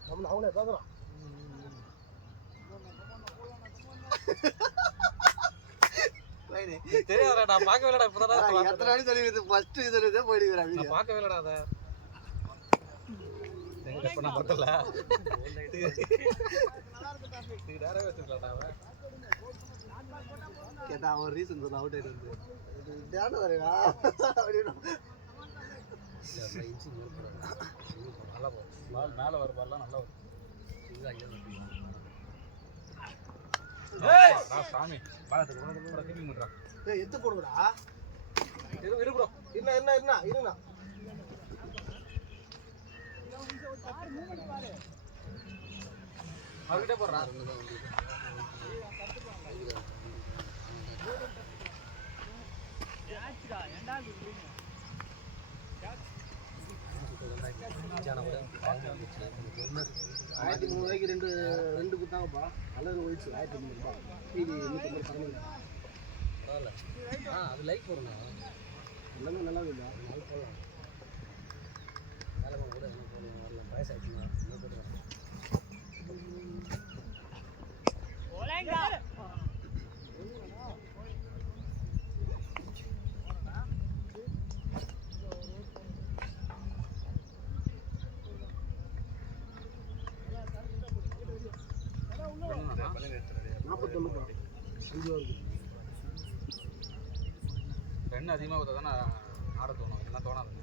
நம்ம அவங்களே பார்க்குறோம் தெரியாதா நான் பார்க்கவே இல்லடா இப்போதான் எத்தனை வாட்டி சொல்லி ஃபர்ஸ்ட் இதுல போயிடுக்கிறேன் நான் பார்க்கவே இல்லடா அதை இப்போ நான் பார்த்தல இதுக்கு நேராக வச்சுருக்கலாம்டா அவன் கேட்டா அவன் ரீசன் சொல்ல அவுட் ஆயிட்டு வந்து தியானம் வரேடா அப்படின்னு நல்லா போகும் பால் மேலே வர பால்லாம் நல்லா வரும் சாமி பாலத்துக்கு திரும்பி பண்ணுறான் ஏய் எத்து போடுங்கடா இரு ப்ரோ இருண்ணா அவர்கிட்ட போடுறான் ₹1300 ரெண்டு கொடுத்தாங்கப்பா. Colour whites ₹1300. மீதி 150 பரவாயில்ல. பரவாயில்ல. அது லைக் போடுங்க. எல்லாமே நல்லா இல்லை. நாள் போடலாம். வேலை கூட என்ன போடலாம் வரலாம். வயசு ஆச்சுங்களா என்ன போடுறேன். பெண் அதிகமாக கொடுத்தா தானே ஆட தோணும், எல்லாம் தோணாதுங்க.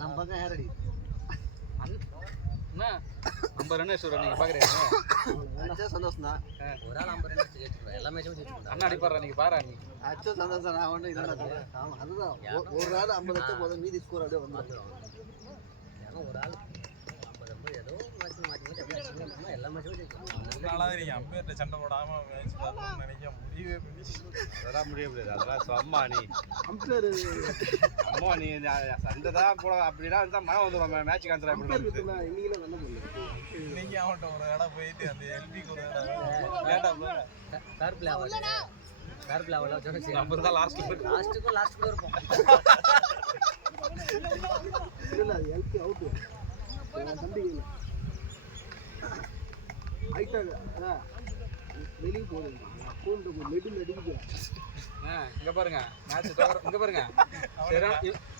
நம்ம பக்கம் ஏறடி என்ன நம்ம ரன் சொல்கிறேன் நீங்கள் பார்க்குறீங்க. சந்தோஷம் தான். ஒரு ஆள் 50 ரன் ஜெயிச்சுக்கிறேன். எல்லா மேட்சும் ஜெயிச்சுக்கிறேன். அண்ணா அடிப்பாடுறா நீங்கள் பாரு. நீ அச்சோ சந்தோஷம். நான் ஒன்றும் இல்லை. ஆமாம் அதுதான் ஒரு நாள் 50 லட்சம் போதும், மீதி ஸ்கோர் அப்படியே வந்துடும். ஏன்னா ஒரு ஆள் 50 ஏதோ மேட்ச் மாற்றி அப்படியே எல்லா மேட்சும் ஜெயிச்சிருக்கோம். அம்பேர்ட்ட சண்டை போடாமல் மேட்ச் பார்க்கணும்னு நினைக்க முடியவே அதெல்லாம் முடிய முடியாது. அதெல்லாம் சும்மா நீ அம்பேர் அம்மா நீ சண்டை தான் போட அப்படின்னா இருந்தால் மழை வந்துடும். மேட்ச் கேன்சல் ஆகிடுது. இன்னைக்கு நல்ல பண்ணு. இன்னைக்கு அவன்கிட்ட ஒரு இடம் போயிட்டு அந்த எல்பிக்கு ஒரு இடம் லேட்டாக ஃபேர் பிளே ஆகல. ஃபேர் பிளே ஆகல. நம்ம தான் லாஸ்ட்டுக்கும் இருப்போம். இல்லை அது எல்பி அவுட்டு. தம்பி ஆயிட்டாங்க. வெளியே போகுது. அக்கௌண்ட் மெடில் அடிக்குது. இங்கே பாருங்க மேட்ச் இங்கே பாருங்க. சரி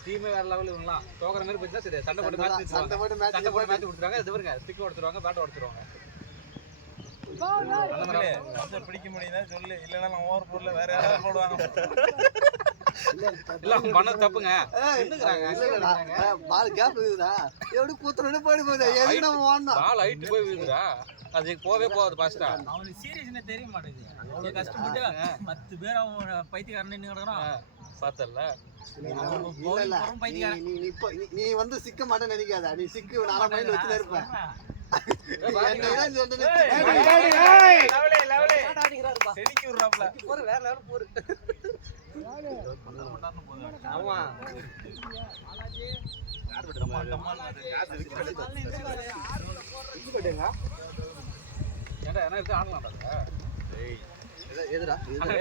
டீமே வேற லெவலில் இவங்களாம் தோக்குற மாதிரி போச்சுன்னா சரி சண்டை போட்டு மேட்ச் கொடுத்துருவாங்க. இது பாருங்க ஸ்டிக் உடச்சிருவாங்க, பேட்டை உடச்சிருவாங்க. பிடிக்க முடியுதா சொல்லு, இல்லைன்னா நான் ஓவர் போடல வேற யாராவது போடுவாங்க. இல்ல பண்ண தப்புங்க. பால் கேப் இருக்குதா எப்படி கூத்துறோன்னு போயிட்டு போகுது. எது நம்ம ஓடணும் பால் ஹைட் போய் விழுதுடா, அது போவே போகாது ஃபாஸ்டா. அவனுக்கு சீரியஸ்னே தெரிய மாட்டேங்குது. அவ்வளோ கஷ்டப்பட்டு 10 பேர் அவன் பைத்தியக்காரன் நின்று கிடக்குறான். பார்த்தல நீ வந்து சிக்க மாட்டேன்னு நினைக்காத. நீ சிக்கு 4 மைண்ட் வச்சுல இருப்பேன். வேற லெவல் போரு. ஆமா எதுடா 4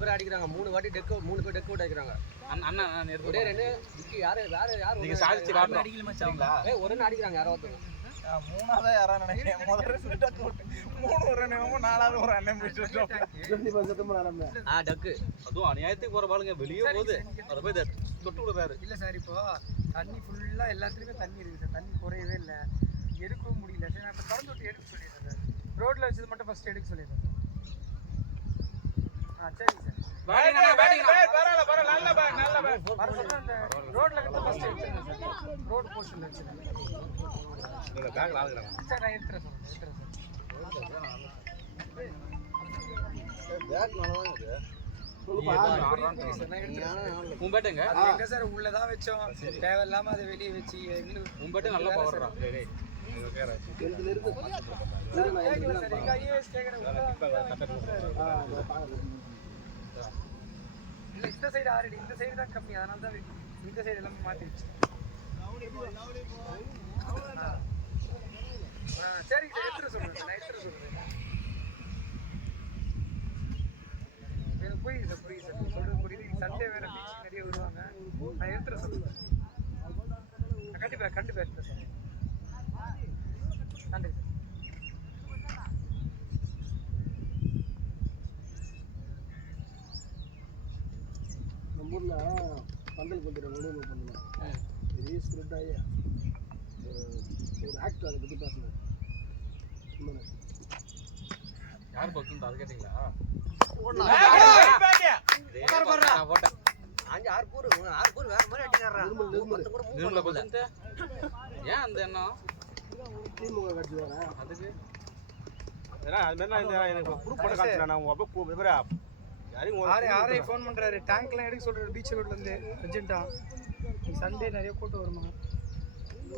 பேர் அடிக்கிறாங்க. 3 வாட்டி டெக் அவுட் அடிக்கிறாங்க. அண்ணா ஒரே 2 விக்கி யாரு யாரு நீங்க சாதிச்சு காட்டணும். அடிக்கல மச்சாங்களா? ஒரு ரன் அடிக்கிறாங்க யாரோ ஒருத்தங்க. மூணாவது யாரா நினைக்கிறேன். முதல்ல சுட்டா 3 ரன் 4வது ஒரு அண்ணன் போயிட்டு டக்கு அதுவும் அநியாயத்துக்கு போற பாலுங்க வெளியே போகுது. அதை போய் தொட்டு விடுறாரு. இல்லை சார், இப்போ தண்ணி ஃபுல்லாக எல்லாத்துலேயுமே தண்ணி இருக்குது சார். தண்ணி குறையவே இல்லை, எடுக்கவும் முடியல சார். நான் இப்போ திறந்து விட்டு எடுக்க சொல்லிடுறேன் சார். ரோட்டில் வச்சது மட்டும் ஃபஸ்ட்டு எடுக்க சொல்லிடுறேன். சரிங்க சார். அந்த ரோட்டில் இருக்கிறத ஃபஸ்ட்டு எடுத்துருங்க சார். ரோடு போர்ஷனில் வச்சுருங்க சார். நான் எடுத்துறேன் சார். எங்க சார் உள்ளதான் வச்சோம், தேவையில்லாம அதை வெளியே வச்சு நல்லா பவர்றான். இல்ல இந்த சைடு ஆல்ரெடி இந்த சைடு தான் கம்மி, அதனால தான் இந்த சைடு எல்லாமே மாத்திடுச்சு. சரி சார், எடுத்துட சொல்றேன். நான் எடுத்துட சொல்றேன். எனக்கு புரியுது சார், புரியுது சார், சொல்றது புரியுது. சண்டே வேற பீச் நிறைய வருவாங்க. நான் எடுத்துட சொல்றேன். கண்டிப்பா எடுத்துட சொல்றேன். நன்றி சார். நம்ம ஊர்ல பந்தல் பத்திரம் நடுவில் பண்ணுவேன். பெரிய ஸ்ப்ரெட் ஆகி ஒரு ஆக்டர் அதை பற்றி பேசினார். யார் பக்கம் அது கேட்டீங்களா? போட்டேன் 5-6 பேர் வேற மாதிரி அடிக்கிறாரா. நிர்மலா பக்கம் ஏன் அந்த எண்ணம் திமுக கட்சி வேற அதுக்கு அது மாதிரி எனக்கு ப்ரூஃப் பண்ண காட்டுறேன். நான் உங்க அப்பா ஆரே ஃபோன் பண்றாரு. டேங்க்லாம் எடுக்க சொல்றாரு பீச் ரோட்ல இருந்து அர்ஜென்ட்டா. சண்டே நிறைய கூட்டம் வருமா?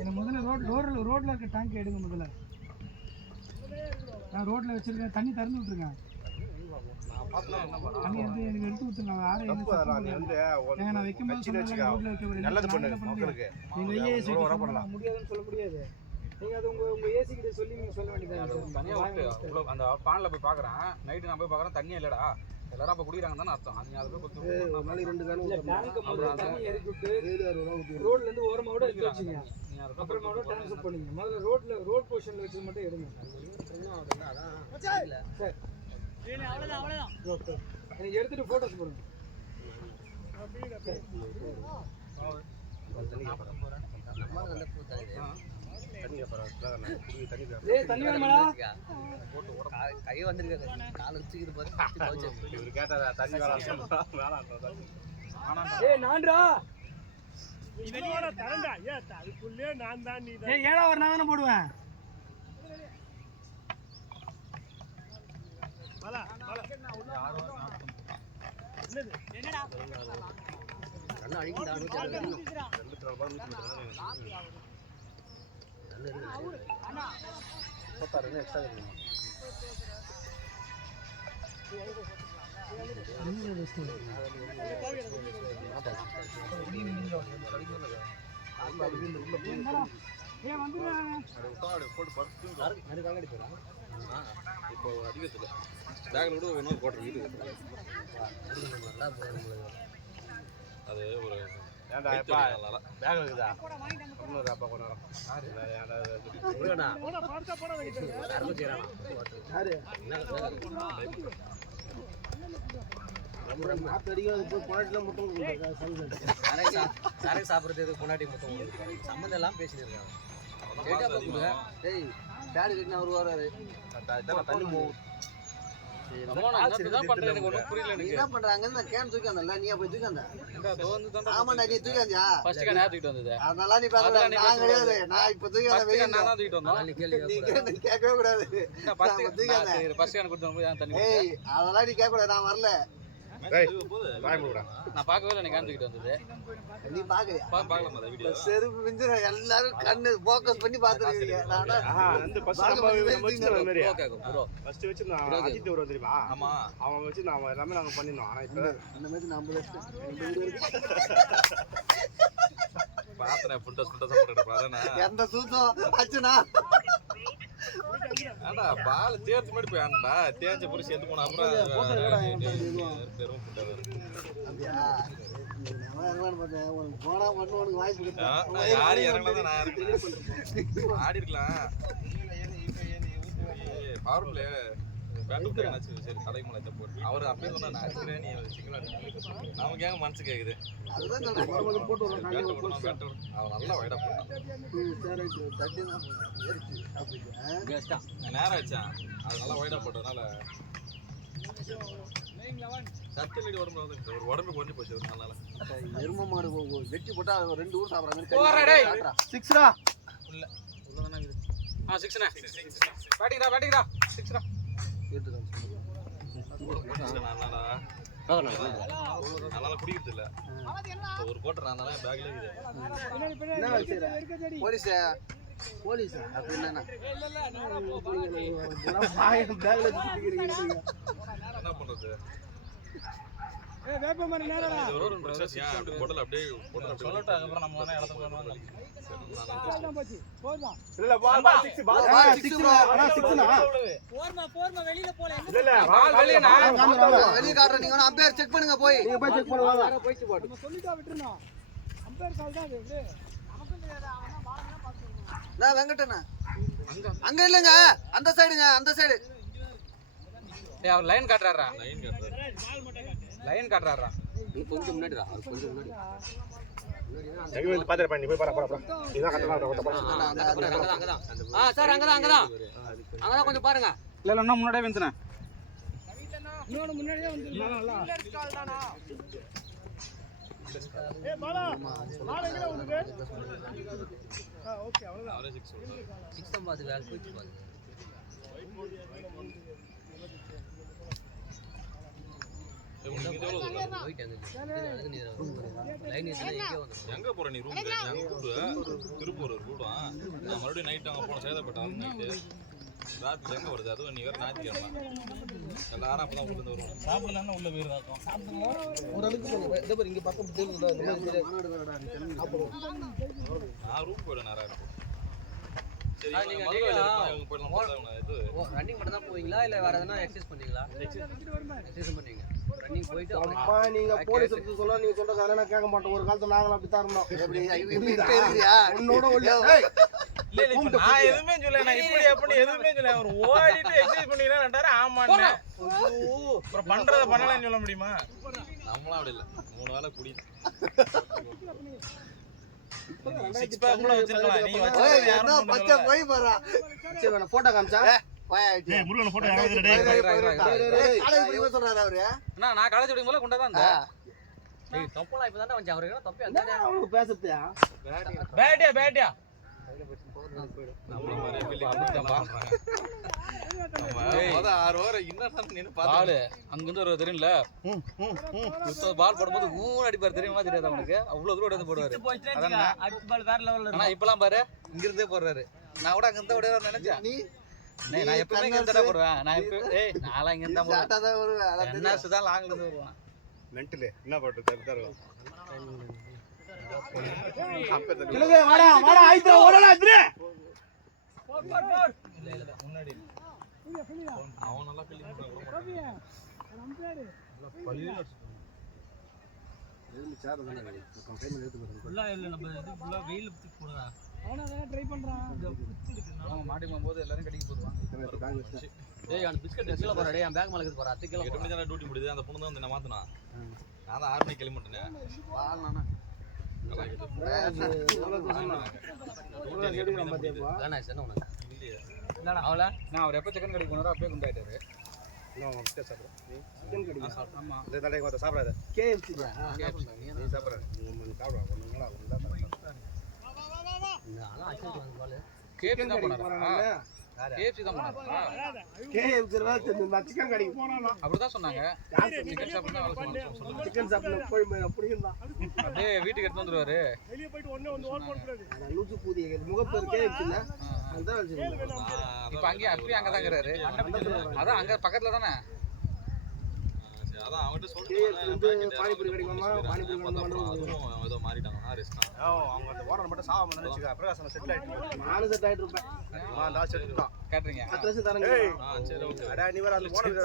என்ன முதல்ல ரோட்ல இருக்க டேங்க் எடுங்க. முதல்ல நான் ரோட்ல வச்சிருக்கேன், தண்ணி திறந்து விட்டுருங்க. நான் பார்த்தா என்ன பண்ண தண்ணி எனக்கு எடுத்து கொடுத்துருங்க ஆறு தப்பு அதெல்லாம் நீ வந்து நான் வைக்கும்போது வச்சுன்னு வச்சுக்கா ரோட்ல வைக்க முடியாது நல்லது பண்ணு மக்களுக்கு நீங்க ஏசி வர பண்ணலாம் முடியாதுன்னு சொல்ல முடியாது நீங்க அது உங்க ஏசி கிட்ட சொல்லி நீங்க சொல்ல வேண்டியது தனியா விட்டு அவ்வளோ அந்த பானில் போய் பார்க்குறேன் நைட்டு நான் போய் பார்க்குறேன் தண்ணியே இல்லைடா எல்லாரும் அப்போ குடிக்கிறாங்க தானே அர்த்தம் அது அதை போய் ஒரு கொடுத்து நாளைக்கு 2 கேன் இல்ல டேங்க் முதல்ல தண்ணி இறக்கி விட்டு 7-6 ரூபா ஊத்தி ரோட்ல இருந்து ஓரமா கூட எடுத்து வச்சீங்க நீ அதை அப்புறமா கூட ட்ரான்ஸ்ஃபர் பண்ணீங்க முதல்ல ரோட் போர்ஷன்ல வச்சது மட்டும் எடுங்க ஓகே நீங்க எடுத்துட்டு போட்டோஸ் போடுங்க ஏய் தண்ணி வேணுமாடா கை வந்திருக்காங்க காலை வச்சுக்கிட்டு பாரு இவர் கேட்டாரா தண்ணி வேணாம் ஏய் நான்டா ஏய் ஏடா ஒரு நான் தானே போடுவேன் கண்ணு அழிக்கிட்டா ஏய் வந்துடுறேன் இப்போ அதிகத்தில் பேக்கில் கூட இன்னொரு கோட்டர் வீட்டுக்கு அது ஒரு ஏன்டா எப்பா பேக் இருக்குதா இன்னொரு அப்பா கொண்டு வரோம் சரக்கு சாப்பிட்றது பொண்டாட்டி மட்டும் சம்மந்தம் எல்லாம் பேசிட்டு ஏய் பேடு கட்டினா அவர் வராரு தண்ணி புரியல என்ன பண்றாங்க நான் கேன் தூக்கி வந்தல நீ போய் தூக்கி வந்த ஆமாடா நீ தூக்கி வந்தியா ஃபர்ஸ்ட் கண்ணா தூக்கிட்டு வந்தது அதனால நீ பாக்கல நான் கிடையாது நான் இப்ப தூக்கி வந்த வெயில் நான் தான் தூக்கிட்டு வந்தோம் நீ கேட்கவே கூடாது ஃபர்ஸ்ட் கண்ண கொடுத்து போய் தண்ணி ஏய் அதெல்லாம் நீ கேட்க கூடாது நான் வரல நான் பார்க்கவே இல்லை எனக்கு தூக்கிட்டு வந்தது நீ பாக்கலையா பார்க்கலாம் அந்த வீடியோ செருப்பு விந்து எல்லாரும் கண்ணு ஃபோக்கஸ் பண்ணி பாத்துருக்கீங்க நானா அந்த ஃபர்ஸ்ட் நம்ம வச்சிருந்த மாதிரி ஓகே ப்ரோ ஃபர்ஸ்ட் வச்சிருந்தான் அஜித் ஒரு தெரியுமா ஆமா அவன் வச்சு நாம எல்லாமே நாங்க பண்ணினோம் ஆனா இப்ப இந்த மாதிரி நம்ம பார்த்தேன் ஃபுல்டஸ் போட்டுட்டு பாருனா எந்த சூத்தம் அச்சுனா ஆனா பால் தேர்த்து மாதிரி போய் ஆண்டா தேஞ்ச புரிச்சு எடுத்து போன அப்புறம் பெரும் அப்படியா நான் பார்த்தேன் உனக்கு போனா மட்டும் உனக்கு வாய்ப்பு யாரு இறங்கலாம் நான் இறங்கலாம் ஆடி இருக்கலாம் பவர் பிளே பேட் விட்டு என்னாச்சு சரி தலைமுறை போட்டு அவர் அப்படியே சொன்னா நான் அடிக்கிறேன் நீ நமக்கு ஏங்க மனசு கேக்குது அதுதான் சொல்றேன் போட்டு அவன் நல்லா வைடா போட்டான் தட்டி தான் நேரம் ஆச்சான் அது நல்லா வைடா போட்டதுனால சத்து நீடி உடம்பு ஒரு உடம்பு கொஞ்சம் போச்சு ஒரு நாளால எரும மாடு வெட்டி போட்டா 2 ஊர் சாப்பிடுற மாதிரி போறா டேய் 6டா உள்ளதானே இருக்குது 6ண்ணே பேட்டிங்கடா 6டா நல்லா குடிக்கிறது இல்ல ஒரு கோட்டர் அதனால பேக்ல இருக்குது போலீஸ் போலீஸ் அப்படி என்னன்னா என்ன பண்றது ஏய் வேப்பமரம் நேரடா ஒரு பிரச்சனை அப்படியே போடல அப்படியே சொல்லட்ட அதுக்கு நம்ம தான இடத்துல போறோம் தான் போச்சு போறா இல்ல பால் 6 பால் 6 bro ஆனா 6 னா போர்மா வெளியில போல இல்ல இல்ல பால் வெளிய வெளிய காட்ற நீங்க அம்பையர் செக் பண்ணுங்க போய் நீங்க போய் செக் பண்ணுவாங்க போயிச்சு போடு நம்ம சொல்லிட்டா விட்டுறணும் அம்பையர் கால் தான் இது நமக்கு தெரியாது அவனா பாலனா பாத்துக்கணும் நான் வெங்கட்டண்ணா அங்க இல்லங்க அந்த சைடுங்க அந்த சைடு ஏய் அவர் லைன் காட்றாரா லைன் காட்றாரா கொஞ்சம் முன்னாடிடா கொஞ்சம் முன்னாடி எங்க வந்து பாத்துற பண்ணி போய் பாரு இதான் கட்டலாம் அங்கதான் சார் அங்கதான் கொஞ்சம் பாருங்க இல்ல இல்ல இன்னும் முன்னாடியே வந்துனே இன்னொரு முன்னாடியே வந்துருந்தா கால் தானா ஏய் பாலா எங்க உனக்கு ஓகே அவ்வளவுதான் அவரே 6 சொல்றாரு 6 தான் பாத்து வேலை போயிட்டு பாரு எங்க போற நீ ரூம் எங்க கூடு திருப்பூர் கூடுவான் நான் மறுபடியும் நைட் அங்க போன சேதப்பட்ட நைட்டு ராத்திரி எங்க வருது அதுவும் நீ வேற ஞாயிற்றுக்கிழமை எல்லாரும் அப்பதான் உள்ள வருவோம் சாப்பிடலாம் உள்ள போயிருக்கோம் ஓரளவுக்கு சொல்லுங்க இதே பாரு இங்க பக்கம் தெரியுதுல இந்த மாதிரி நான் ரூம் போயிடும் நேரம் சரி நீங்க போயிடலாம் இது ரன்னிங் மட்டும் தான் போவீங்களா இல்ல வேற எதனா எக்ஸசைஸ் பண்ணீங்களா? எக்ஸசைஸ் பண்ணுவீங்க. ரன்னிங் போயிட்டு அம்மா நீங்க போலீஸ் எடுத்து சொன்னா நீங்க சொல்ற கதை நான் கேட்க மாட்டோம். ஒரு காலத்துல நாங்களும் அப்படித்தான் இருந்தோம். உன்னோட ஒல்லியா இல்ல நான் எதுவுமே சொல்ல நான் இப்படி அப்படி எதுவுமே சொல்ல அவர் ஓடிட்டு எக்ஸசைஸ் பண்ணீங்கன்னா நட்டாரு ஆமான்னு அப்புறம் பண்றத பண்ணலன்னு சொல்ல முடியுமா? நம்மளாம் அப்படி இல்ல 3 வேளை குடி சிக்ஸ் பேக் கூட வச்சிருக்கலாம் நீ வச்சது யாரும் பச்சை போய் பாறா சரி நான் போட்டோ காமிச்சா டேய் முருகன் போட்டோ யாராவது டேய் காலேஜ் படிக்க சொல்றாரு அவரு அண்ணா நான் காலேஜ் படிக்கும் போது கொண்டா தான் இருந்தேன் ஏய் தப்பலாம் இப்பதான் வந்து அவருக்கு தப்பே அந்த அவனுக்கு பேசத்தியா பேட்டியா நம்மள மாதிரி பிள்ளை அப்படிதான் பண்றாங்க நம்ம 6 ஓவர் இன்னும் நின்னு பால் அங்க இருந்து ஒரு தெரியும்ல பால் போடும்போது ஊன் அடிப்பார் தெரியுமா தெரியாது அவனுக்கு அவ்வளவு தூரம் வந்து போடுவாரு அடுத்த பால் வேற லெவல்ல ஆனா இப்பலாம் பாரு இங்க இருந்தே போடுறாரு நான் கூட அங்க இருந்து ஓடிற நினைச்சேன் நீ நான் எப்பவுமே இங்க இருந்தா போடுவேன் நான் இப்ப நாளா இங்க இருந்தா போடுவேன் சாட்டா தான் வருவேன் என்ன சுதான் லாங்ல இருந்து வருவான் மென்டல் என்ன பண்றது தருவாங்க கிளவே வாடா வாடா ஐத்ரா ஓடடா ஐத்ரா முன்னாடி அவன் நல்லா ஃபீலிங் பண்றான் பல்லில ஃபுல்லா இல்ல நம்ம இது ஃபுல்லா வெயில பத்தி போடுறா அவனா வேற ட்ரை பண்றான் அவங்க மாட்டி போகும்போது எல்லாரும் கடிக்க போடுவான் டேய் அந்த பிஸ்கட் எஸ்ல போறா டேய் என் பேக் மேல இருக்குது போறா 10 கிலோ 8 மணி தான் டியூட்டி முடியுது அந்த பொண்ணு தான் வந்து நான் மாத்துனா நான் தான் 6 மணிக்கு கிளம்பி மாட்டேனே பாலனா வேணா என்ன உனக்கு இல்லையே இல்லடா அவள நான் அவர் எப்ப சிக்கன் கடைக்கு போனாரோ அப்பவே குண்டாயிட்டாரு இன்னும் முட்டை சாப்பிடுறேன் சிக்கன் கடியா ஆமா இந்த தடவை வந்து சாப்பிடாத KFC நீ சாப்பிடுற நீ சாப்பிடுவா ஒண்ணுங்களா ஆனா அச்சது வந்து பால் கேஎஃப்சி தான் போனாரா கேஎஃப்சி தான் போனாரா KFC ல இந்த சிக்கன் கடிக்கு போறானா அப்படிதான் சொன்னாங்க சிக்கன் ஷாப் தான் வேலை சொன்னாங்க சிக்கன் சாப்பிட போய் அப்படியே தான் அப்படியே வீட்டுக்கு எடுத்து வந்துருவாரு லூசு பூதிய முகப்பேர் KFC ல அந்த இப்ப அங்கேயே அப்பயே அங்கதான் இருக்கிறாரு அதான் அங்க பக்கத்துல தானே அதான் அவன்கிட்ட சொல்லிட்டு பானிபூரி கடிக்குமா பானிபூரி அதுவும் ஏதோ மாறிட்டாங்க அவங்க அந்த ஓனர் மட்டும் சாவாம நினைச்சுக்க பிரகாசம் செட்டில் ஆயிட்டு நானும் செட் ஆயிட்டு இருப்பேன் அந்த ஆள் செட்டில் தான் கேட்டறீங்க 10 வருஷம் தரேன் சரி ஓகே அடா நீ வேற அந்த ஓனர்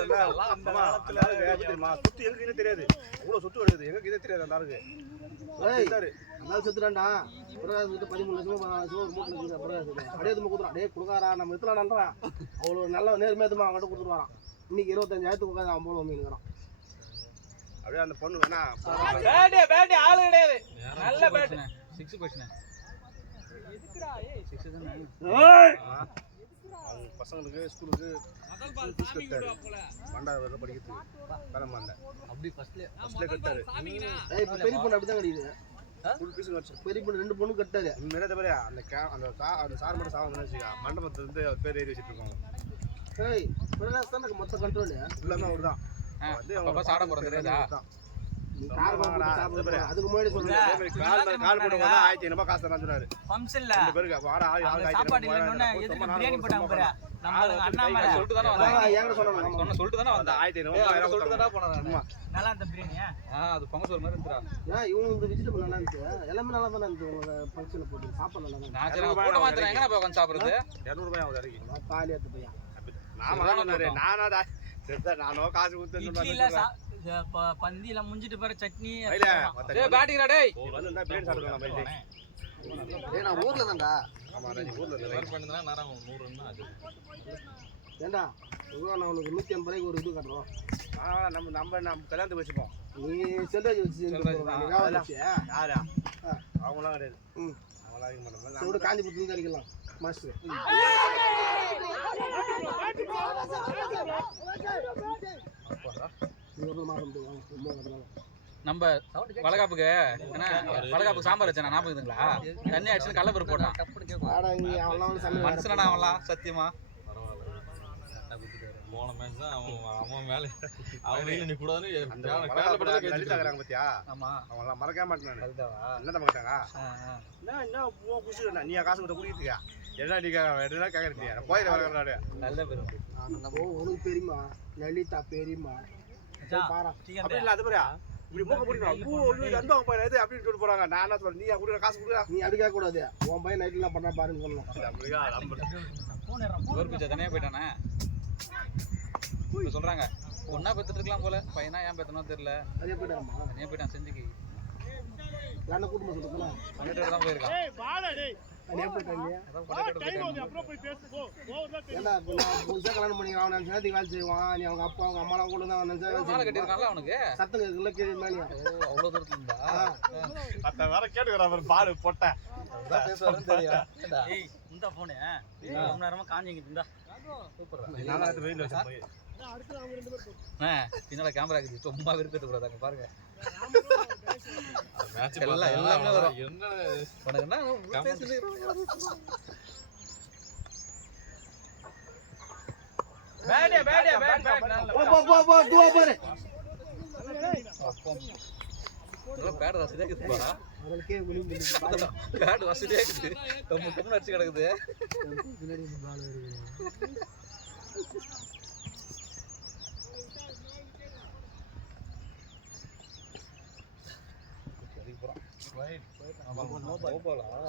அந்த காலத்துல தெரியுமா சுத்தி எங்க தெரியாது இவ்வளவு சுத்து வருது எங்க இது தெரியாது அந்த ஆளுக்கு அதனால செத்துறான்டா பிரகாஷ் கிட்ட 13 லட்சமா 14 லட்சமா ஒரு மூட்டை பிரகாஷ் அப்படியே நம்ம குடுறா டேய் குடுகாரா நம்ம வித்தலாம்ன்றான் அவ்வளவு நல்ல நேர்மையமா அவன்கிட்ட கொடுத்துருவான் இன்னைக்கு 25000 உட்காந்து அவன் போடுவோம் மீனுங்கிறான் அப்படியே அந்த பொண்ணு வேணா பேட் ஆளு கிடையாது நல்ல பேட் 6 போச்சுனே எதுக்குடா 6 தானே அவங்க பசங்களுக்கு ஸ்கூலுக்கு ஃபீஸ் கட்டாரு 12வது வரை படிக்கிறதுக்கு தரமாண்ட அப்படி ஃபர்ஸ்ட்ல கட்டாரு இப்ப பெரிய பொண்ணு அப்படிதான் கிடைக்குது ஃபுல் ஃபீஸ் கட்டு பெரிய பொண்ணு 2 பொண்ணு கட்டாரு நிறைய தவிர அந்த அந்த சார் மட்டும் சாவம் நினைச்சுக்கா மண்டபத்துல இருந்து அவர் பேர் ஏறி வச்சுட்டு இருக்காங்க ஏய் பிரகாஷ் தான் மொத்த கண்ட்ரோல் எல்லாமே அவர் தான் வந்து அப்ப சாட போறது தெரியாதா நீ கார் வாங்க அதுக்கு முன்னாடி சொல்றேன் கால் போட்டு வந்தா 1500 ரூபாய் காசு தரேன்னு சொன்னாரு ஃபங்க்ஷன்ல ரெண்டு பேருக்கு வாடா சாப்பாடு இல்லன்னா எதுக்கு பிரியாணி போட்டாங்க பாரு நம்ம அண்ணா மேல சொல்லிட்டு தானே வந்தாங்க ஏங்க சொன்னாங்க சொல்லிட்டு தானே அந்த வந்தாங்க 1500 சொல்லிட்டு தானே போனாங்க நல்லா அந்த பிரியாணியா அது பொங்க சோறு மாதிரி இருந்துடா ஏன் இவங்க இந்த வெஜிடபிள் நல்லா இருந்துச்சு எல்லாமே நல்லா தானே இருந்துச்சு உங்க ஃபங்க்ஷன்ல போட்டு சாப்பாடு நல்லா தான் நான் சரி போட மாத்திரம் எங்கடா போய் உட்கார்ந்து சாப்பிடுறது 200 ரூபாய் ஆகுது அரைக்கு காலி ஏத்து பையா நானா நானோ காசு கொடுத்து இட்லில பந்தில முஞ்சிட்டு பாரு சட்னி டேய் பேட்டிங்கடா டேய் வந்து பிளேன் சாப்பிடுங்க ஏய் நான் ஊர்ல தான்டா ஆமா நான் ஊர்ல இல்ல ஒர்க் பண்ணதுனா நேரம் 100 ரூபாய் ஆச்சு ஏண்டா நான் உனக்கு 150 ரூபாய்க்கு ஒரு இது கட்டுறோம் நம்ம கல்யாணத்துக்கு வச்சுப்போம் நீ செல்ராஜ் வச்சு யாரா அவங்களாம் கிடையாது அவங்களாம் இருக்க மாட்டாங்க விட காஞ்சிபுரத்துல அடிக்கலாம் மாஸ்டர் நம்ம வளகாப்புக்கு என்ன வளகாப்புக்கு சாம்பார் வச்சேன் ஞாபகம் இருக்குங்களா தண்ணி அடிச்சு கடலப்பருப்பு போட்டான் மனுஷனா அவன்லாம் சத்தியமா போன மேட்ச் தான் அவன் மேல அவன் வெயில நீ கூடாதுன்னு லலிதாக்குறாங்க பாத்தியா? ஆமா அவங்க எல்லாம் மறக்கவே மாட்டேன் நான். அதுதாவா என்ன மாட்டாங்க என்ன குடிச்சு நீ காசு கொடுத்த குடிக்கிறீங்க என்ன நீ என்ன கேட்கறீங்க போயிட்டு வரேன் நல்ல பேரு உனக்கு பெரியமா லலிதா பெரியமா பாரா அப்படி இல்ல அது மாதிரியா இப்படி மூக்க பிடிக்கணும் அன்பா போய் இது அப்படின்னு சொல்லிட்டு போறாங்க. நான் என்ன சொல்றேன், நீ கொடுக்குற காசு கொடுக்குறா நீ அப்படி கேட்க கூடாது. உன் பையன் நைட்லாம் பண்ணா பாருங்க சொல்லணும். தனியா போயிட்டானே இப்ப சொல்றாங்க ஒன்னா பெத்துட்டு இருக்கலாம் போல, பையனா ஏன் பெத்தனோ தெரியல. அதே போயிட்டாமா தனியா போயிட்டான் செஞ்சுக்கு யானை கூட்டமா சொல்லுங்களா பண்ணிட்டு தான் போயிருக்கான். அதே போயிட்டாங்க. ஏன்னா புதுசாக கல்யாணம் பண்ணிக்கிறான், அவன் நினைச்சா வேலை செய்வான். நீ அவங்க அப்பா அவங்க அம்மாலாம் கூட தான் நினைச்சா மாலை கட்டியிருக்கான்ல அவனுக்கு சத்தம் இருக்குல்ல கேள்வி மேலே அவ்வளவு தூரத்துல இருந்தா அத்த வேற கேட்டுக்கிறான் பாரு போட்டேன் இந்த போனே ரொம்ப நேரமா காஞ்சிங்க இருந்தா நான் வெயில் வச்சு போய் பின்னால கேமரா இருக்குது, சும்மா விருப்பத்து கூடாதாங்க பாருங்க. எல்லாமே வரும். என்ன உனக்கு என்ன பேட் வசதியா இருக்குது, பேட் வசதியா இருக்குது, கம்மு அடிச்சு கிடக்குது.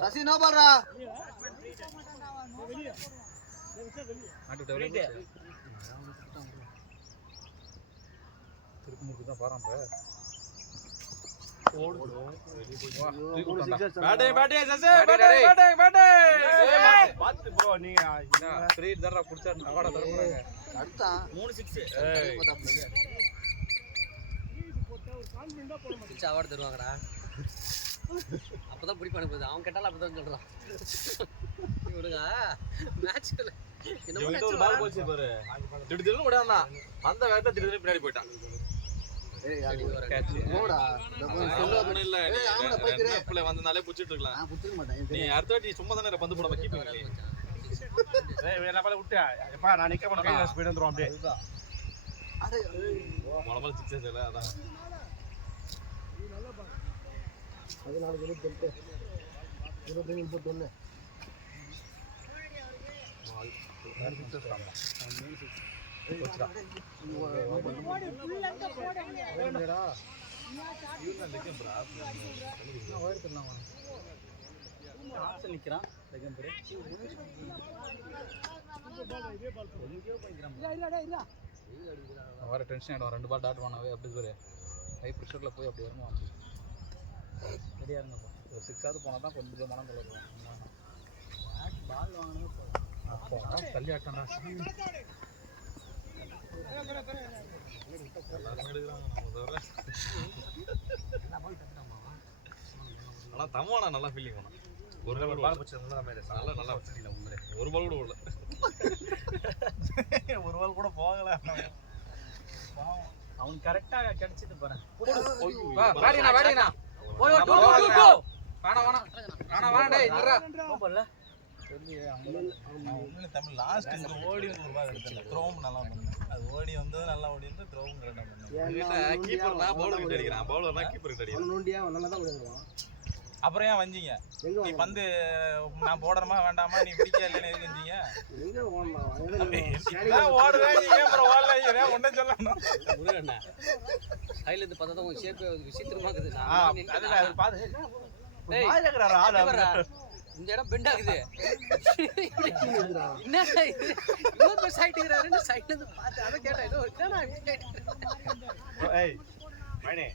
சசி நோ பால்ரா திருப்பி தான் பாறான் அவார்டு தருவாங்கடா. அப்பதான் பிடிப்பானு போகுது. அவன் கேட்டாலும் அப்பதான் சொல்றான். இவனுங்க மேட்ச்ல ஒரு பால் போச்சு பாரு, திடீர்னு ஓடானா அந்த வேகத்தை திடீர்னு பின்னாடி போயிட்டான். வந்தனாலே புடிச்சிட்டு இருக்கலாம். நீ அடுத்த வாட்டி சும்மா தானே பந்து போடாம கீப்பீங்க. விட்டா நான் நிக்க போன போயிட்டு வந்துரும் அப்படியே மொளமல் சிக்ஸ் அதான் 14 21 நிக்கிறான் வர டென்ஷன் ஆகிடும். 2 பால் டாட் பண்ணாவே அப்படி பேர் ஹை ப்ரெஷரில் போய் அப்படி வரணும். ரெடியாக இருங்கப்பா. ஒரு 6ஆவது போனால் தான் கொஞ்சம் மனம் கலக்கும். பால் வாங்கணும் அப்போ தள்ளி ஆட்டம்டா. எல்லாரும் எடுக்கிறாங்க நம்ம தவிர. ஆனால் தம்மானா நல்லா ஃபீலிங் பண்ணான். ஒரு பால் போச்சு நல்லா நல்லா வச்சிருக்கீங்க. ஒரு பால் கூட போடல, ஒரு பால் கூட போகல. அவனுக்கு கரெக்டா கிடைச்சது பாரு. தமிழ் லாஸ்ட் இந்த ஓடி வந்து ஒரு பால் எடுத்தேன். த்ரோவும் நல்லா பண்ணேன். அது ஓடி வந்து நல்லா ஓடி வந்து த்ரோவும் கரெக்டாக பண்ணேன். கீப்பர்னா பவுலர் கிட்ட அடிக்கிறான், பவுலர்னா கீப்பர் கிட்ட அடிக்கிறான். அப்புறம் ஏன் வந்தீங்க? நீ பந்து நான் போடுறமா வேண்டாமா, நீ பிடிக்க இல்லைன்னு எதுக்கு வந்தீங்க? ஓடுறேன் அப்புறம் ஓடல ஒன்னும் சொல்லணும். முருகண்ணா கையில இருந்து பார்த்தா தான் உங்க ஷேப் விசித்திரமா இருக்குது. இந்த இடம் பெண்ட் ஆகுது. என்னடா இது இவ்வளவு பெருசு ஆயிட்டுறாருன்னு சைட்ல இருந்து பார்த்து அதை கேட்டேன். ஏய் மைனே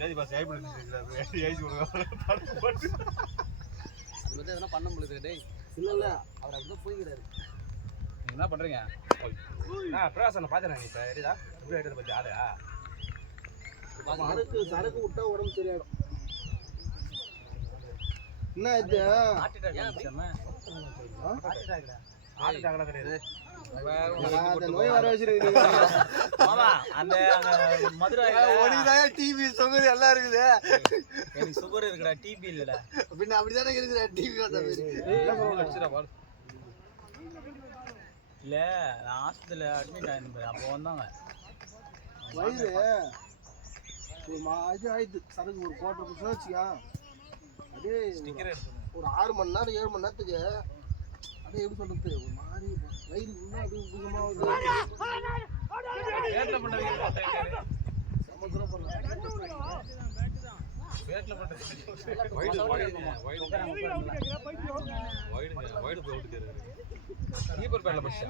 ஜெதி பாஸ் ஐ பண்ணி ஏஜ் போடு வந்து எதனா பண்ண முடியுது. டேய் இல்ல அவர் அப்படிதான் போய்கிறாரு. நீங்க என்ன பண்றீங்க? நான் பிரகாசனை பார்த்தேன். நீ சரிடா எப்படி ஆயிட்டு பத்தி ஆளா சரக்கு விட்டா உடம்பு சரியாயிடும். என்ன இது நோய் வர வச்சிருக்கீங்க. டிவி சுகர் எல்லாம் இருக்குது. எனக்கு சுகர் இருக்குடா, டிபி இல்லடா. பின்ன அப்படிதானே இருக்குடா டிவி வந்த மாதிரி. இல்லை நான் ஹாஸ்பிட்டலில் அட்மிட் ஆகிருந்தேன் அப்போ வந்தாங்க வயிறு ஒரு மாதிரி ஆயிடுது சரக்கு ஒரு கோட்டை புதுசாக வச்சுக்கா அப்படியே ஒரு 6 மணி நேரம் 7 மணி நேரத்துக்கு அப்படியே எப்படி சொல்றது ஒரு மாதிரி வயிறு ஃபுல்லாக அப்படியே உபகமாக கீப்பர் பேர்ல படிச்சா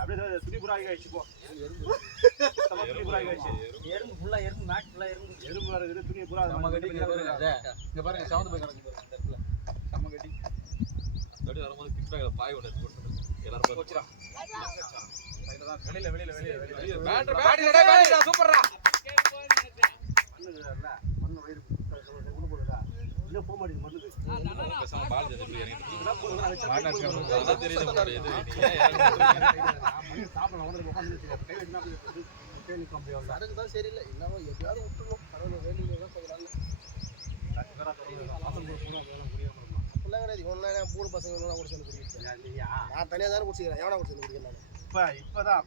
அப்படியே துணி புறா ஆகிடுச்சு போ துணி புறா ஆகிடுச்சு எறும்பு ஃபுல்லாக எறும்பு மேட் ஃபுல்லாக எறும்பு எறும்பு இருக்குது துணி புறா நம்ம கட்டி இங்க பாருங்க சவுண்ட் போய் கிடக்கு இந்த இடத்துல நம்ம கட்டி அப்படி வரும்போது கிக் பேக்ல பாய் ஒன்று போட்டு எல்லாரும் போச்சுடா வெளியில பேட்டரி சூப்பர்ரா மண்ணு வயிறு இல்லை போக மாட்டேங்குது மண்ணுக்கு பேசாம பால் ஜெயிச்சு இப்படி இறங்கிட்டு அதான் தெரியுது முடியாது சாப்பிடலாம் வந்து உட்காந்து கை வெட்டினா சரக்கு தான் சரியில்லை என்னவோ எப்படியாவது விட்டுருணும் பரவாயில்ல வேலையில தான் செய்யலாம் அப்படிலாம் கிடையாது இவன்லாம் மூணு பசங்க கூட சேர்ந்து குடிக்கிறேன் நான் தனியாக தானே குடிச்சிக்கிறேன் எவனா குடிச்சு குடிக்கிறேன் நான் இப்பதான்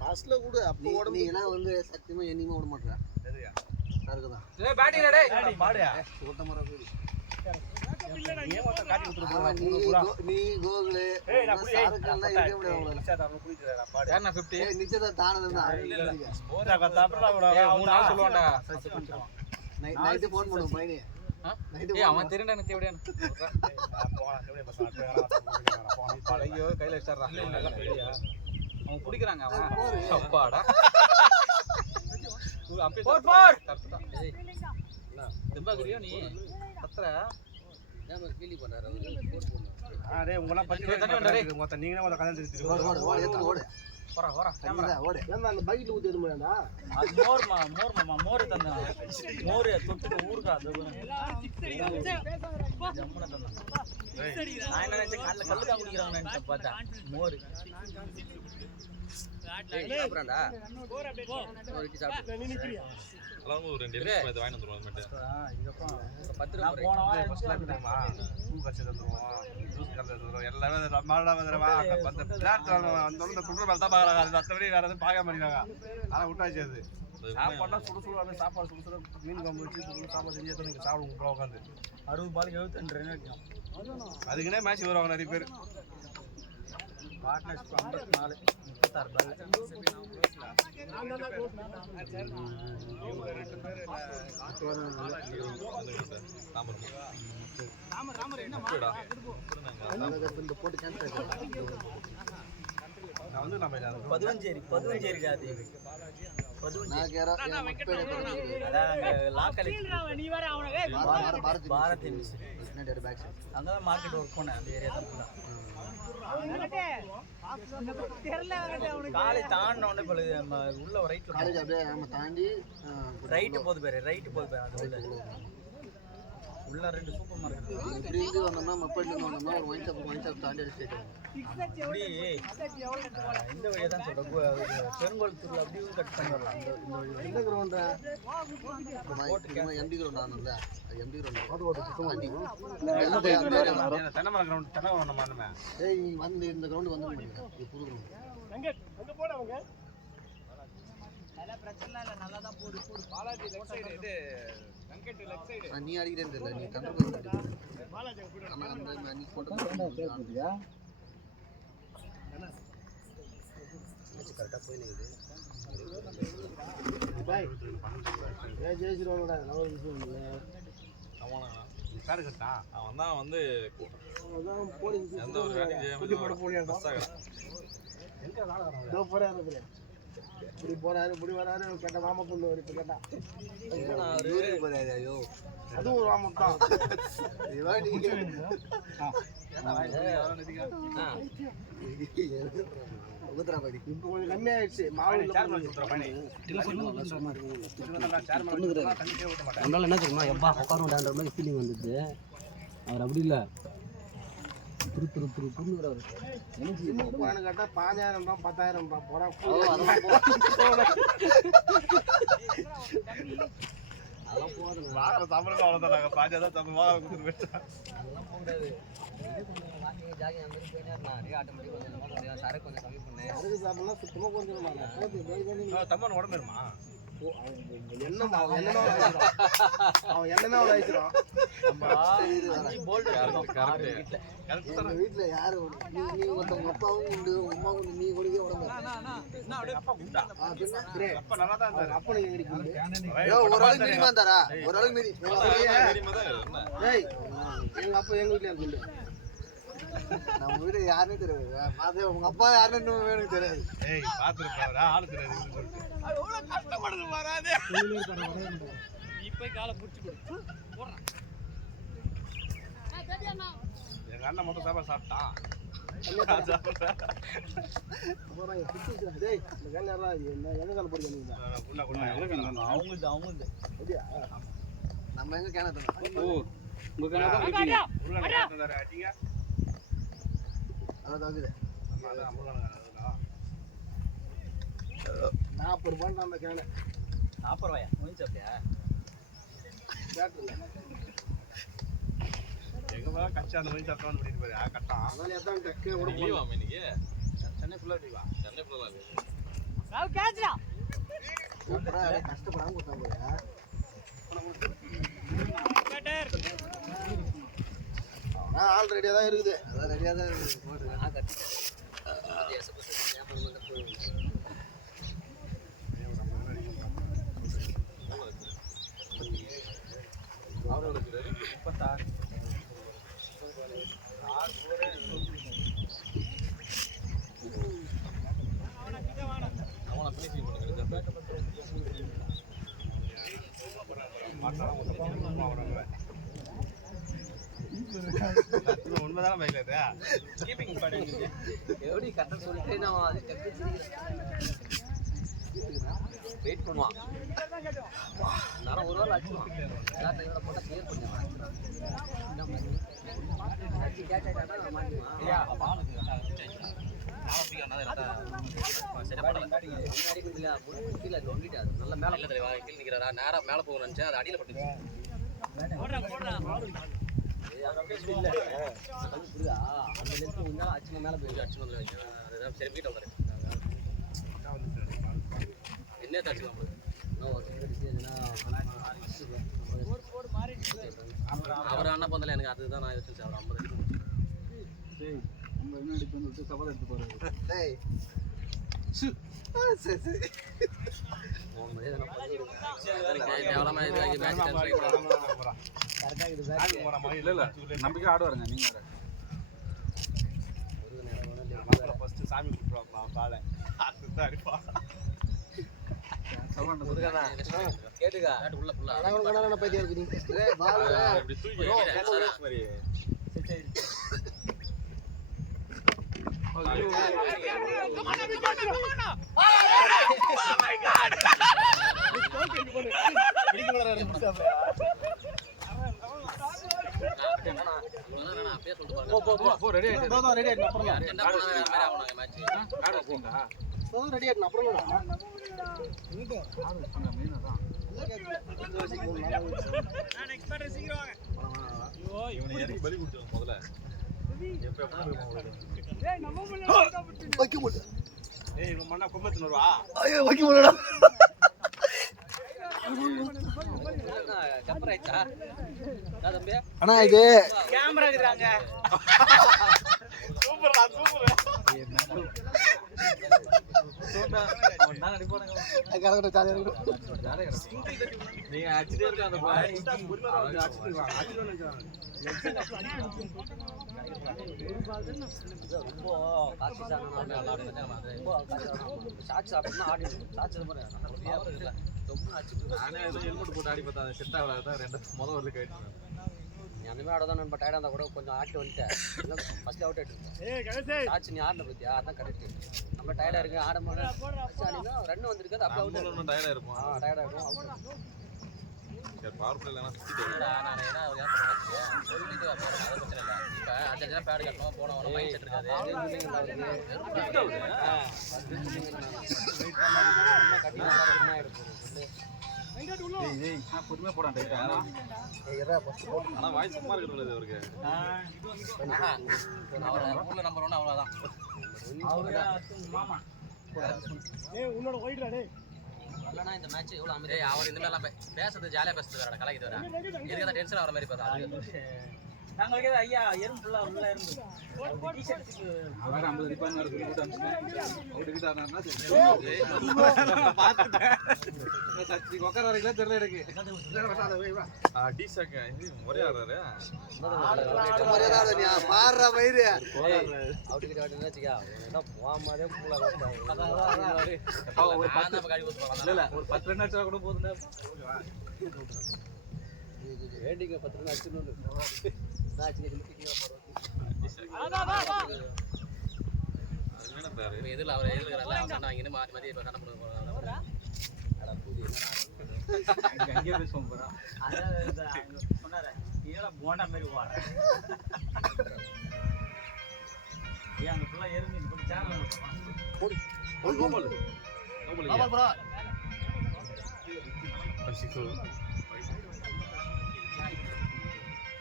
ஃபர்ஸ்ட்ல கூட அப்போ உடம்பு நீங்களாம் வந்து சத்தியமா என்னையுமே விட மாட்டேன் சரக்கு தான் பேட்டிங் டேய் பாடுயா ஓட்ட மரம் போய் காட்டி கொடுத்துட்டு நீ கோகுலு சரக்கெல்லாம் இருக்க முடியாது யாரா 50 நிச்சயதான் தானதுதான் சொல்லுவான்டா நைட்டு ஃபோன் பண்ணுவோம் பையனே ஏய் அவன் தெரியும்டா எனக்கு எப்படியானு ஐயோ கையில வச்சிடுறா அவன் குடிக்கிறாங்க அவன் அப்பாடா அப்படியே தெம்பாக்குறியோ நீ கத்துற ஏன் ஃபீல் பண்றாரு உங்களாம் பத்தி நீங்களே உங்க கதை தெரிஞ்சுக்கணும் ஓடு போறா கேமரா ஓடு ஏன்னா அந்த பைக்கில் ஊற்றி எது முடியாதா அது மோர் தந்தேன் மோர் தொட்டுக்கு ஊருக்கா அது ஜம்முன தந்தேன் நான் என்ன நினைச்சேன் காலைல கல்லு தான் குடிக்கிறாங்கன்னு நினைச்சேன் பார்த்தா மோர் சாப்பிட்றாண்டா ஒரு இட்லி சாப்பிட்டு எல்லாரும் ஒரு 2 நிமிஷம் இது வாங்கி வந்துருவாங்க மட்டும் இதுக்கப்புறம் 10 நான் ரூபாய் போன வாரம் பூ கட்சி தந்துருவோம் ஜூஸ் கலந்து தந்துருவோம் எல்லாமே மாடா வந்துடுவா அந்த பிளாட் அந்த குடும்ப மேலே தான் பார்க்குறாங்க அது மற்றபடி வேறு எதுவும் பார்க்க மாட்டேங்கிறாங்க ஆனால் விட்டாச்சு அது சாப்பாடுலாம் சுடு அப்படியே சாப்பாடு சுடு மீன் குழம்பு வச்சு சுடு சாப்பாடு செஞ்சு எடுத்து நீங்கள் சாப்பிடுவோம் கூட உட்காந்து 60 பாலுக்கு 72 ரன் அடிக்கும் அதுக்குன்னே மேட்ச் வருவாங்க நிறைய பேர் பார்ட்னர்ஸ் 54 36 பால் இந்த போட்டு கேன்சல் நான் வந்து நம்ம 15 இருக்காது 15 நான் கேரா அதான் லாக்கல் பாரத் பேக் சைட் அங்கதான் மார்க்கெட் ஒர்க் பண்ணேன் அந்த ஏரியா தான் ஃபுல்லா காலை தாண்டின உடனே உள்ள ரைட்ல காலேஜ் அப்படியே நம்ம தாண்டி ரைட்டு போகுது பேரு அது உள்ள 2 சூப்பர் மார்க்கெட் இப்படி இருந்து வந்தோம்னா மப்பேட்லேருந்து வந்தோம்னா ஒரு ஒயின் ஷாப் தாண்டி ஸ்ட்ரெயிட் இப்படி இந்த வழியா தான் சொல்றேன் பெருங்கோளத்தூர்ல அப்படியே கட் பண்ணி வரலாம் எந்த கிரவுண்டா எம்டி கிரவுண்ட் ஆனதுல எம்டி கிரவுண்ட் தென்னமர கிரவுண்ட் தென்னமரம் நம்ம அண்ணன் ஏய் வந்து இந்த கிரவுண்ட் வந்து இது புது கிரவுண்ட் நீ அடிக்கிறேன்னு தெரியல நீ கண்ட்ரோல் நீ போட்டு கரெக்டாக போய் நிற்குது ஜெயிச்சிருவாங்கடா அவன் தான் வந்து போடி எந்த ஒரு இப்படி போறாரு இப்படி வராரு கேட்ட மாமா பொண்ணு ஒரு கேட்டா ஐயோ அதுவும் ஒரு மாமம் தான் இப்போ கொஞ்சம் கம்மியாயிடுச்சு மாவு நம்மளால என்ன தெரியுமா எப்பா உட்காருண்டான்ற மாதிரி ஃபீலிங் வந்துச்சு அவர் அப்படி இல்லை புருங்கிறாரு கேட்டா 5000 தான் 10000 தான் போடா வாழ அப்புறம் சம்பளம் அவ்வளோதான் நாங்கள் பாஜா தான் சம்பளமாக கொடுத்துட்டு போயிட்டோம். அதெல்லாம் போக முடியாது. வாக்கிங் ஜாகிங் அந்த மாதிரி போயினே இருந்தான். அப்படியே ஆட்டோமேட்டிக் கொஞ்சம் சரக்கு கொஞ்சம் கம்மி பண்ணேன். அதுக்கு சாப்பிடலாம் சுத்தமாக கொஞ்சம் தம்மன் உடம்புமா என்னமா அவன் என்னன்னா அவன் என்னன்னா வயசுறான். எங்க வீட்டுல யாரு நீ ஒருத்தவங்க அப்பாவும் உண்டு அம்மாவும் உண்டு, நீ கொடுக்க உடம்பு அப்பா நல்லா தான் இருந்தாரு. அப்ப நீங்க இருக்கீங்க. ஒரு ஆளுக்கு மீறி வந்தாரா? ஒரு ஆளுக்கு மீறி ஏய் எங்க அப்பா எங்க வீட்டுல இருக்கு. நம்ம வீடு யாருன்னு தெரியாது. அது உங்க அப்பா யாருன்னு எனக்கு தெரியாது. ஏய் பார்த்துருப்பாரு ஆளு தெரியாது சொல்லிட்டு எங்க அண்ணன் மட்டும் சாப்பாடு சாப்பிட்டான். டேய் இந்த கல்யாணம் என்ன எங்க கால போறீங்க? அவங்க நம்ம எங்க கேன அதான் 40 ரூபாய் அந்த கேன 40 ரூபாயா முடிஞ்சு அப்படியா? எங்க கச்சா அந்த மாதிரி சாப்பிட்டான்னு பண்ணிட்டு போய் கட்டான். அதனால எதான் டக்கு ஓட சென்னை ஃபுல்லாக டிவா கஷ்டப்படாம கொடுத்தாங்க. ஆல் ரெடியா தான் இருக்குது. அதான் ரெடியா தான் இருக்குது. உண்மைதான பைக்ல இது எப்படி கரெக்டாக சொல்லிட்டு நான் அது வெயிட் பண்ணுவான். நேரம் ஒரு வாரம் அடிச்சுவான். எல்லாத்தையும் போட்டால் கிளியர் பண்ணுவான். நல்ல மேலே கீழே நிற்கிறாரா நேரம் மேலே போக நினச்சேன் அது அடியில் பட்டுச்சு. அந்த லெஃப்ட் வந்தால் அச்சுமா மேலே போயிடுச்சு. அச்சுமா அதுதான் சரி வீட்டை வந்துடுறேன். என்ன தச்சுக்கலாம் அவர் அண்ணா பந்தல எனக்கு அதுதான் நான் யோசிச்சு அவர் 50 நம்பிக்கை ஆடுவாருங்க நீங்க சாமி கூப்பிடுவாப்பா பாலை அதுதான் அடிப்பா கேட்டுக்கா உள்ள ஃபுல்லா பைத்தியம் இருக்குது. ரெடி பலி கொடுத்துருங்க முதல்ல வைக்க முடியல. ஏய் இவன் மண்ணா கும்பத்தின் வருவா ஐயோ வைக்க முடியல. அண்ணா இது கேமரா இருக்குறாங்க. சூப்பர்டா சூப்பர் கரெக்டா ஜாலியா இருக்கு. நீங்க அடிச்சிட்டே இருக்க அந்த நானே ஹெல்மெட் போட்டு ஆடி பார்த்தா செட் ஆகலாம். ரெண்டு முதல் வரல கழிச்சு அந்த மாதிரி ஆட தான் நம்ம டயர்டாக இருந்தால் கூட கொஞ்சம் ஆட்டி வந்துட்டேன். ஃபர்ஸ்ட் அவுட் ஆகிட்டு ஆச்சு நீ ஆடின பத்தியா அதான் கரெக்டு. நம்ம டயர்டாக இருக்கு ஆட மாதிரி ரன் வந்திருக்காது அப்போ அவுட் டயர்டாக இருக்கும். டயர்டாக இருக்கும் அவுட். சரி பவர் பிளே இல்லைனா நான் என்ன சொல்லிட்டு அதை பிரச்சனை இல்லை. இப்போ 5 பேடு கட்டணும் போனவங்க மைண்ட் செட் இருக்காது. கட்டி பொறுமையா போடான் டைட்டா. ஆனா வாய் சும்மா இருக்கிறது அவருக்கு. அவர் ஊர்ல நம்பர் 1 அவ்வளவுதான். மாமா இல்லைன்னா இந்த மேட்ச் எவ்வளோ அமைதி. ஏய் அவர் இந்த மாதிரிலாம் பேசுறது ஜாலியா பேசுறது வேற கலாய்க்கு வேற. எதுக்கு தான் டென்ஷன் ஆகிற மாதிரி பார்த்தா நாங்களுக்கு ஐயா எறும்பு ஃபுல்லா உள்ள எறும்பு டிஷர்ட்டுக்கு அவர் 50 ரூபாய் ஒரு குடி அம்சம் அவர்கிட்ட ஆனானா சச்சி உட்கார வரைக்கும் தெரியல எனக்கு. டீசக்க ஒரே ஆறாரு. பாடுற மயிறு அவுட்டுக்கிட்ட வாட்டினா வச்சுக்கா என்ன போகாமதே பூல ஒரு 10 காடி ஊத்துவாங்க. இல்ல ஒரு 10 ரன் அடிச்சா கூட போதும்டா. வேண்டிங்க 10 ரன் அடிச்சுன்னு எதிரில் அவர் எதிர்க்கிறாரு சண்டை வாங்கிட்டு மாற்றி மாற்றி இப்போ சண்டை போடுவோம். அங்கே பேசுவோம் போறா. சொன்னாரு இதெல்லாம் போண்டா மாதிரி வாட ஏன் அங்கே ஃபுல்லாக எறும்பு இந்த பக்கம் சேனல்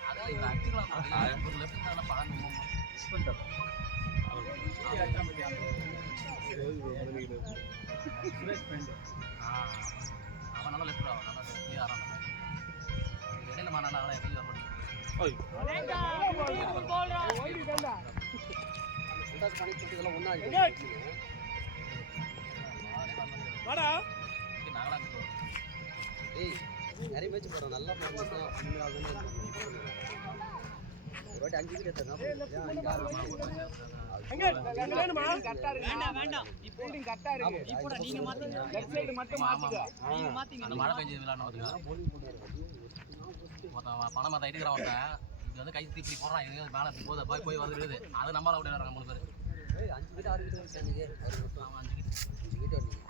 அதான் இவர் அடிச்சுக்கலாம் ஒரு லெஃப்ட் தான் பழங்க அவன் நல்லா லெஃப்ட் ஆகும் நல்லா கிளியர் ஆகிறான். இடையில மாநாள் எப்படி வர முடியும்? இதெல்லாம் ஒன்றா ஏய் நிறைய மேட்ச் போகிறோம் நல்லா ஒரு வாட்டி 5 விக்கெட் எடுத்தா அந்த மழை பெஞ்சு விளையாடணும் பணம் மாத்த இருக்கிறான் ஒருத்தன். இது வந்து கை தீப்பி போடுறான். இது மேலே போகுது போய் வந்துருக்குது. அது நம்மளால அவுட் ஆகிறாங்க 3 பேர். 5 விக்கெட் 6 விக்கெட் வச்சாங்க. 5 விக்கெட் வந்தீங்க.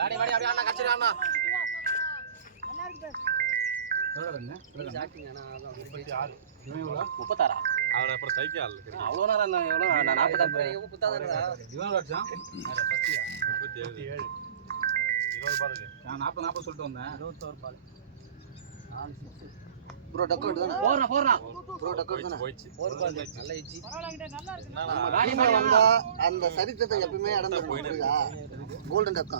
வாடி வாடி அப்படியே அண்ணா கச்சிரு அண்ணா. ஆக்டிங் ஆனால் அதான் 36 அவர் அப்புறம் சைக்கிள் அவ்வளோ நேரம் எவ்வளோ நான் 40 புத்தாதான் இவன் அடிச்சான் 37 20 பாருங்க. நான் 40 சொல்லிட்டு வந்தேன். 21 பால் 4 6 ப்ரோ டக் அவுட் தானே போறா ப்ரோ டக் அவுட் தானே போயிடுச்சு. நல்ல எஜ்ஜி அந்த சரித்திரத்தை எப்பவுமே இடந்து போயிடுதா கோல்டன் டக்கா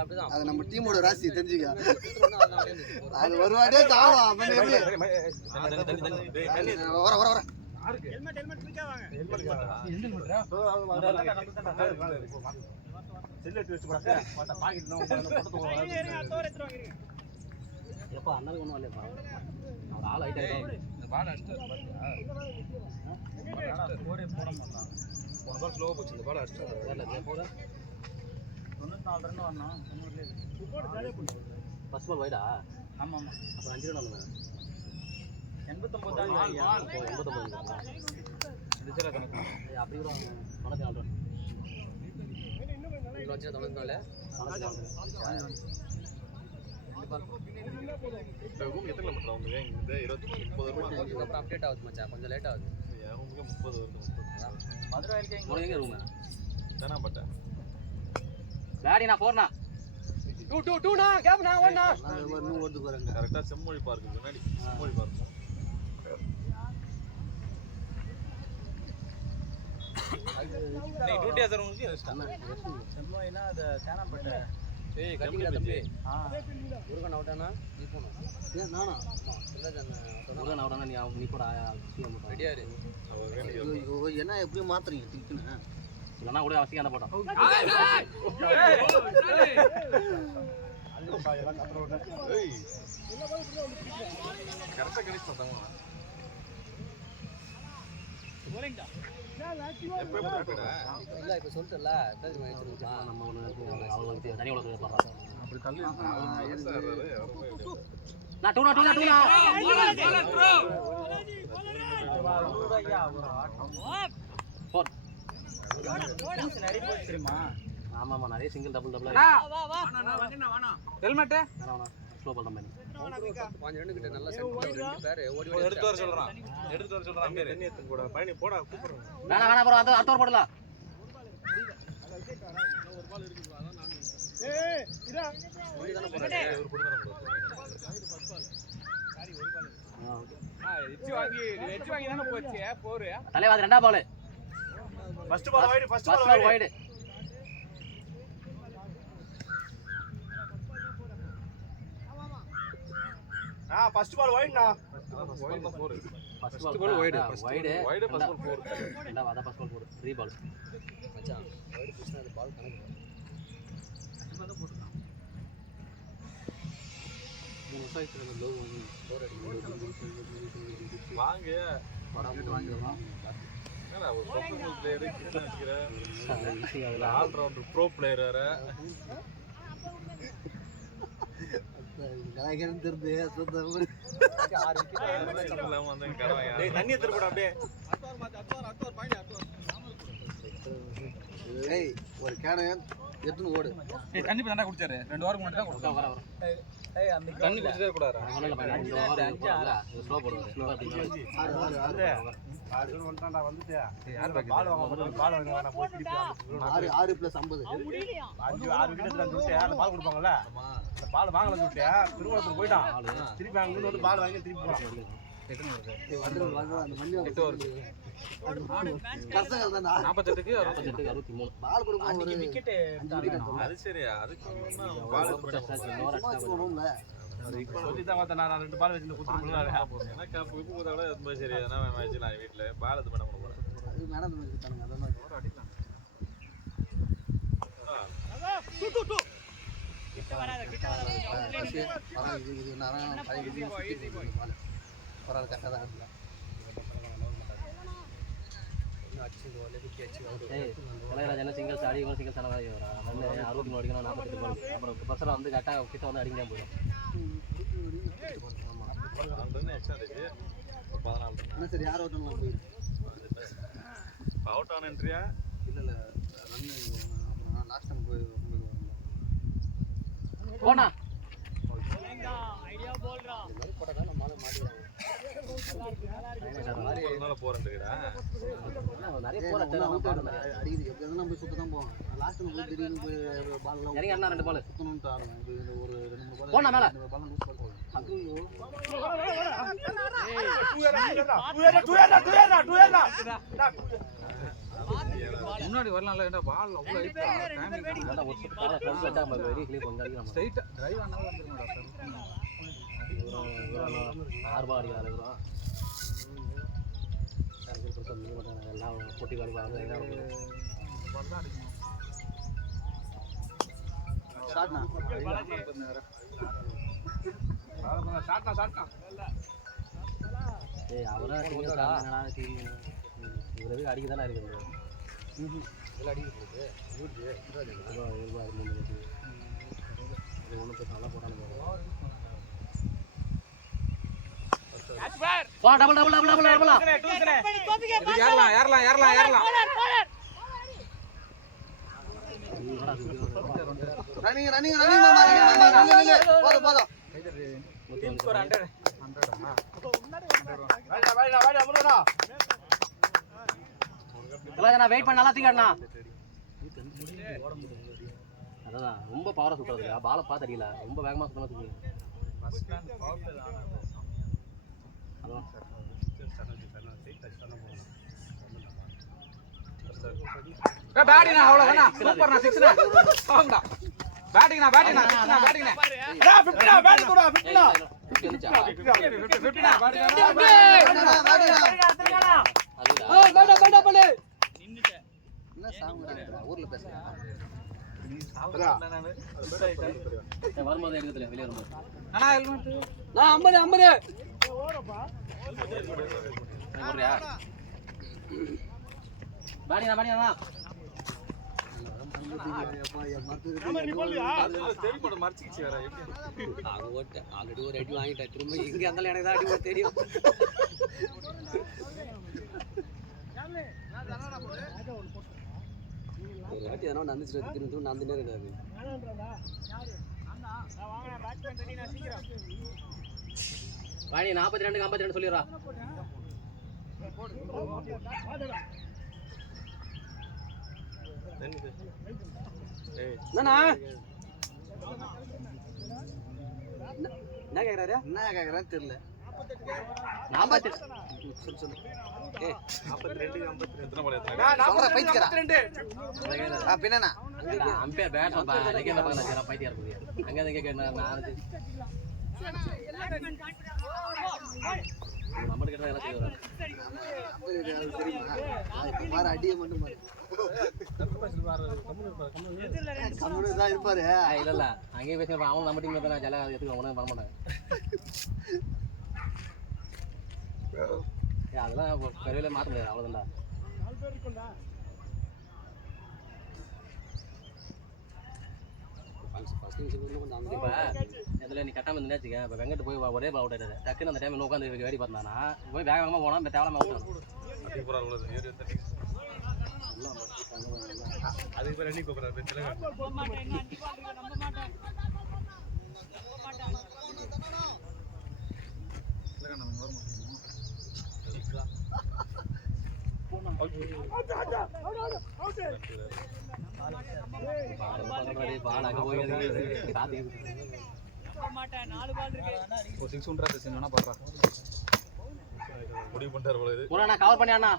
அப்படிதான் அது நம்ம டீமோட ராசி தெரிஞ்சுக்க அது ஒரு வாட்டியே தாவும் வர வர வர எப்போ அண்ணனுக்கு ஒன்றும் இல்லைப்பா அவர் ஆள் ஆகிட்டே இந்த பால் அடிச்சு பாத்தியா? போரே போட மாட்டான். போன பால் ஸ்லோவா போச்சு. இந்த பால் அடிச்சு போகிற 94 ரன் வரணும். ஃபர்ஸ்ட் பால் வைடா. ஆமாம் ஆமாம் அப்புறம் 5 ரன் வரணும். 89 தான் 89 அடிச்சல கணக்கு. அப்படி கூட 94 ரன் வச்சு 94 ரூம் எத்தனை கிலோமீட்டர் ஆகுது? இந்த 20 30 அப்புறம் அப்டேட் ஆகுது மச்சான் கொஞ்சம் லேட் ஆகுது. ரூமுக்கு 30 வருது. மதுரை வரைக்கும் உனக்கு எங்கே ரூமு தேனாம்பட்டை. டாடி நான் போறேனா 2 னா கேப் நான் ஓடுனா இன்னும் ஓட்டு போறாங்க கரெக்டா செம்மொழி பார்க்கு முன்னாடி செம்மொழி பார்க்கு. நீ டியூட்டி ஆதரவுக்கு செம்மோயினா அது தேனாம்பட்டை. ஏய் கட்டிங்களா தம்பி ஆ முருகன் அவுட்டானா நீ போகணும். ஏன் நானா இல்லை முருகன் அவுட்டானா நீ போடா ரெடியா இரு. அவர் வேண்டிய ஐயோ, என்ன எப்படி மாத்துறீங்க டிக்குன்னு இல்லைன்னா கூட அவசியம் அந்த போட்டோம். ஏய் கரெக்டா கணிச்சு பார்த்தாங்க. எப்போ இல்லை இப்போ சொல்லிட்டல நம்ம ஒன்று அவங்களுக்கு தனி உலகத்துக்கு போடுறாங்க. அப்படி தள்ளி நான் 2 ஐயா ஒரு ஆட்டம் 4 நிறைய போச்சு தெரியுமா? ஆமாம்மா நிறைய single double helmet slow ball தான் 5 ரன் கிட்ட நல்லா செட் பண்ணி 2 பேர் ஓடி ஓடி எடுத்து வர சொல்றான் பேர் தண்ணி எடுத்து கூட பையனை போடா கூப்பிடுறேன். வேணா ப்ரோ அடுத்த ஓவர் போடலாம். தலைவாதி 2ஆம் ball first ball wide first ball wide. First ball வைடுனா first ball wide wide first ball 4 ரெண்டாவது அத ஃபர்ஸ்ட் பால் 4 3 பால் மச்சான் வைடு புஷ்னா அந்த பால் கணக்கு வாங்க என்னடா ஒரு ப்ரொஃபஷனல் பிளேயர் கிட்ட நிக்கிற அதுல ஆல் ரவுண்டர் ப்ரோ பிளேயர் வேற நாயகன் தெரிந்து சொந்த ஊரு 6 விக்கெட் எல்லாம் வந்து கடவாங்க. டேய் தண்ணி எடுத்து போடா அப்படியே. ஏய் ஒரு கேன எத்துன்னு ஓடு. தண்ணி இப்ப தான்டா குடிச்சாரு 2 வாரம் முன்னாடி தான் குடிச்சாரு. வர தண்ணி குடிச்சதே கூடாது. அவனால பையன் இந்த ஓவர் ஸ்லோ போடுவாரு ஸ்லோ அப்படிங்க. ஆறு வந்துட்டான்டா வந்துட்டு. யார் பால் வாங்க பால் வாங்க நான் போய் திருப்பி 6 + 50 6 விக்கெட் தான் சொல்லிட்டு அந்த பால் கொடுப்பாங்கல்ல அந்த பால் வாங்கல சொல்லிட்டு திருவள்ளூர் போயிட்டான். திருப்பி அங்க வந்து பால் வாங்கி திருப்பி போறான். அந்த மண்ணி 8 வருது. கஷ்டம் தான் 48க்கு 63 பால் கொடுப்பாங்க ஒரு விக்கெட் அது சரியா அதுக்கு பால் போணும்ல. சொல்லி தான் பார்த்தா நான் 2 பால் வச்சு குடுத்துறேன். எனக்கு அப்போ இப்போ கூட ரொம்ப சரி எதனா மேட்ச் நான் வீட்ல பால் இது பண்ண போறேன். அது மேடம் தானுங்க அதான் அடிக்கலாம். இது நான் 5 பரவாயில்ல கரெக்டாக தான் இருக்குல்ல. கலைராஜ் என்ன சிங்கிள்ஸ் ஆடி சிங்கிள்ஸ் ஆனால் ரன்னு 63 அடிக்கணும் 48 பால். அப்புறம் பசங்க வந்து கரெக்டாக கிட்ட வந்து அடிக்க போயிடும். ஆனால் சரி யார் அவுட் பண்ணலாம் போயிடும் அவுட் ஆன என்ட்ரியா இல்லை ரன்னு அப்புறம் லாஸ்ட் டைம் போய் போனா நிறைய போற அடிக்குது எப்படி நம்ம போய் சுத்த தான் போவோம். லாஸ்ட் டைம் போய் திடீர்னு போய் பால் இறங்கி அண்ணா 2 பால் சுத்தணும்னு ஆடுவேன். இது ஒரு 2-3 பால் போனா மேல பால் லூஸ் பால் முன்னாடி வரலாம்ல ஏன்டா பால் அவ்வளவு ஹைட்டா டைமிங் ஒரு சுத்த பால் ஃப்ரண்ட் வெட்டா நம்ம வெரி கிளியர் பண்ணி அடிக்கலாம். ஸ்ட்ரைட்டா டிரைவ் ஆனாலும் வந்துருங்கடா சார். 6 பால் அடிக்கலாம் அதுக்குறோம். எல்லாம் போட்டி கால் பால் என்ன பால் தான் அடிக்கணும். ஷாட்னா ஏய் அவரா சிங்கிள்ஸ் ஆடுறா டீம் இவரவே அடிக்க தான இருக்குது. இதெல்லாம் அடிக்குது ஊர்து இது ஒண்ணு பேச நல்லா போறானே வா டபுள் ஏறலாம் ரன்னிங் போதும் டீம் ஸ்கோர் 100 நான் வெயிட் பண்ண நல்லா தீங்கண்ணா. அதான் ரொம்ப பவரா சுத்துறது பாலை பார்த்து அடிக்கல ரொம்ப வேகமா சுத்தமா தூக்கி. பேட்டிங்னா அவ்வளவுதானா சூப்பர்னா 6னா போங்கடா. பேட்டிங்னா 6னா பேட்டிங்னா 50 பேட்டிங் கூட 50 50னா பேட்டிங்னா என்ன சாவுங்கடா ஊர்ல பேசுறேன். வரும்போது எடுக்கல வெளியே வரும்போது அண்ணா ஹெல்மெட் நான் 50 போடுறியா பாடினா ஆல்ரெடி ஒரு அடி வாங்கிட்டேன் திரும்ப இங்க இருந்தாலும் எனக்கு தான் அடி தெரியும். ஒரு வாட்டி எதனா நடந்துச்சு திரும்ப நடந்துட்டே இருக்காது. பழனி 42 52 சொல்லிடுறா. என்னண்ணா என்ன கேட்குறாரு? என்ன கேட்குறான்னு தெரியல. 42 சொல்லு. 42 52 எத்தனை பால் எத்தனை சொல்றா, பைத்தியக்காரா. பின்னா அம்பே பேட் லெகேண்ட பக்கத்துல பைத்தியா இருக்குது. அங்க அங்க கேட்க நான் நம்ம கிட்ட எல்லாம் செய்வாங்க. தெரியுமா அடிய மட்டும் பாரு. கம்முனு தான் இருப்பாரு. இல்ல இல்ல அங்கேயே பேசுறேன். அவன் நம்ம டீம்ல தான் ஜல எடுத்துக்க ஒன்றும் பண்ண மாட்டாங்க. அதெல்லாம் பெருவில மாற்ற முடியாது. அவ்வளோதான்டா. இப்போ இதில் நீ கட்டாமல் இருந்தா வச்சுக்க. இப்போ வெங்கட்டு போய் ஒரே பால் அவுட் ஆயிடுது. டக்குன்னு அந்த டைம் உட்காந்து வேடி பார்த்தானா போய் வேகமாக போனால் தேவலாமல் அவுட் ஆகும். அதுக்கு பேர் ரெடி கூப்பிட்றாரு. பால் அங்கே போய் காத்து ஒரு 6 உண்ட்ரா செஞ்சோன்னா பாடுறா முடிவு பண்ணிட்டாரு போல இது. நான் கவர் பண்ணி அண்ணா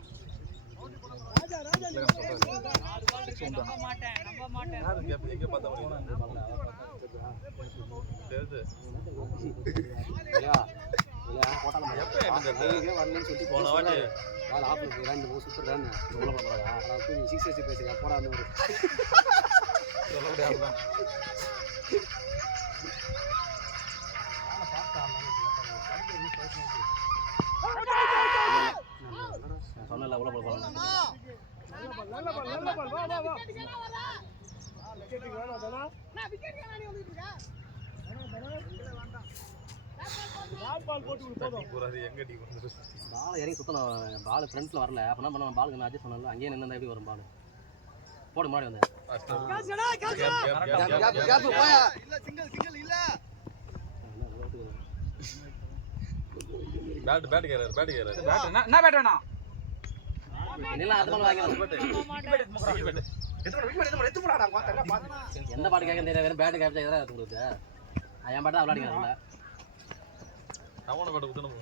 எங்க பார்த்தா போன வாட்டி சொல்ல முடியாது. சொன்னல உள்ள போகலாம். பால் இறங்கி சுத்தணும். பால் ஃப்ரண்ட்ல வரல. அப்ப என்ன பண்ண பாலுக்கு நான் அட்ஜஸ்ட் பண்ணல. அங்கேயே நின்று எப்படி வரும் பால் போடு முன்னாடி வந்து பேட் கேறாரு. என்ன பேட் வேணா எல்லாம் அது பண்ண எந்த பாட்டு கேட்க தெரியல. வெறும் பேட்டு கேப்சா எதிராக கொடுத்து என் பாட்டு தான் விளையாடிக்கிறாங்கல்ல. அவனை பேட்டு குத்தணும்.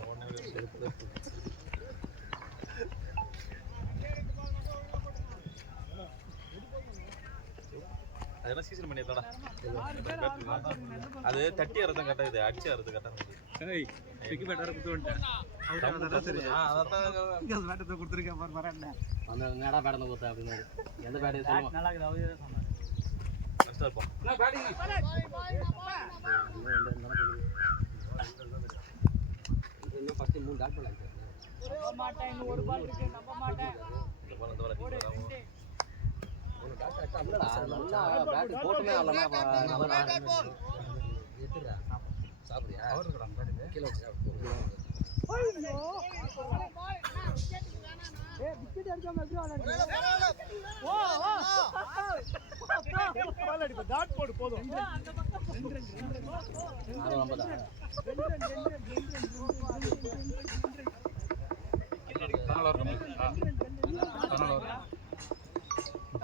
அதெல்லாம் சீசன் பண்ணிடலடா. அது தட்டி அறதான் கரெக்டா இது. அடிச்சு அறது கரெக்டா. ஏய் பிக்கி பேட் வர குத்து வந்துட்டேன். அதான் பேட்டை கொடுத்துருக்கேன் பாரு வரேன். அந்த நேடா பேட்டை கொடுத்தேன் அப்படின்னு. எந்த பேட்டு சொல்லுவாங்க நல்லா இருக்குது. அவரே சொன்னார். நெக்ஸ்ட் இருப்போம். என்ன பேட்டிங் இன்னும் ஃபர்ஸ்ட் 3 டாட் பால் ஆயிடுச்சு. நம்ப மாட்டேன். இன்னும் ஒரு பால் இருக்கு. நம்ப மாட்டேன். இந்த பால் இந்த பால் அடிச்சு நல்லா பேட் போட்டுமே ஆடலாம். சாப்பிடுறியா? அவர் இருக்காங்க பேட் கீழே வச்சு சாப்பிடு. ஏய் விக்கெட் அடிக்காம எப்படி விளையாடுறீங்க? ஓ பால் அடிப்பா. டாட் போடு போதும். அந்த பக்கம் 2 நம்ம தான்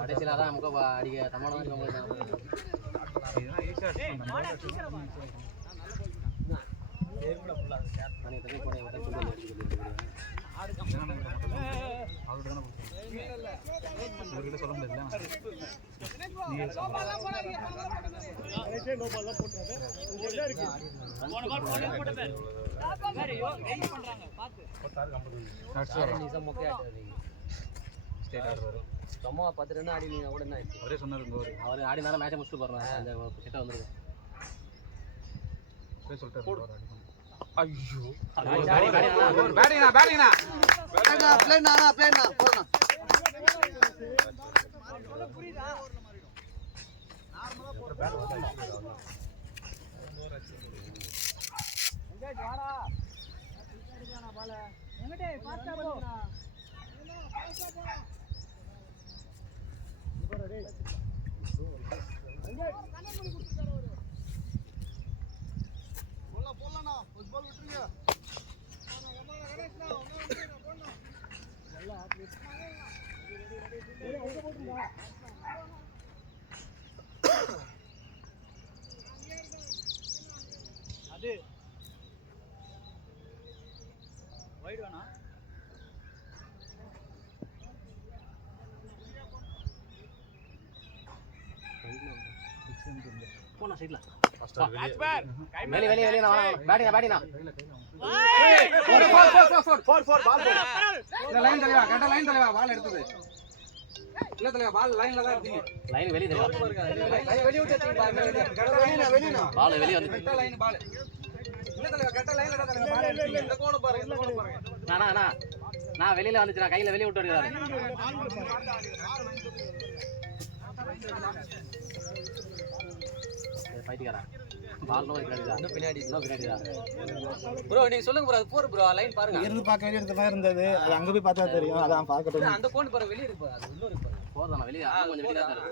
கடைசியில் அதான் நமக்கு அடிக்க தமிழ் சொல்ல முடியல. சும்மா 10 ரன் ஆடி நீங்க கூட என்ன ஆயிடுச்சு? அவரே சொன்னாரு அவர் ஆடி நேரம் மேட்சை முடிச்சுட்டு போறேன். அந்த கிட்ட வந்துருக்கு சொல்லிட்டாரு. ஐயோ பேட்டிங்னா பிளேனா போறேன். புரியுதா? எங்க வாடா. அடிச்சானா பால. எங்கடே பாஸ்டா போ. இவரே டேய். எங்க கண்ணை மூடி குடுத்துட்டாரு அவரு. போலாம் ஒரு பால் விட்டுருங்க. போனா சைடுல வெளிய வெளிய வெளிய நான் பேட்டினா இந்த லைன் தலைவா கரெக்டா லைன் தலைவா பால் எடுத்தது இல்ல தலைவா பால் லைன்ல தான் எடுத்தீங்க லைன் வெளிய தெரியும் லைன் வெளிய விட்டுட்டீங்க பால் வெளிய வந்து கரெக்டா லைன் பால் இல்ல தலைவா கரெக்டா லைன்ல தான் தலைவா பால் எடுத்தீங்க இந்த கோண பாருங்க நான் வெளியில வந்துச்சு நான் கையில வெளிய விட்டு எடுக்கறாரு ஃபைட்டிங்கரா பால் நோ பின்னாடி ப்ரோ நீங்க சொல்லுங்க ப்ரோ அது போற ப்ரோ லைன் பாருங்க இருந்து பார்க்க வேண்டிய இடத்துல இருந்தது அது அங்க போய் பார்த்தா தெரியும் அதான் பார்க்கட்டும் அந்த கோன் பாரு வெளிய இருக்கு அது உள்ள இருக்கு போறதானா வெளிய கொஞ்சம் வெளிய தான் இருக்கு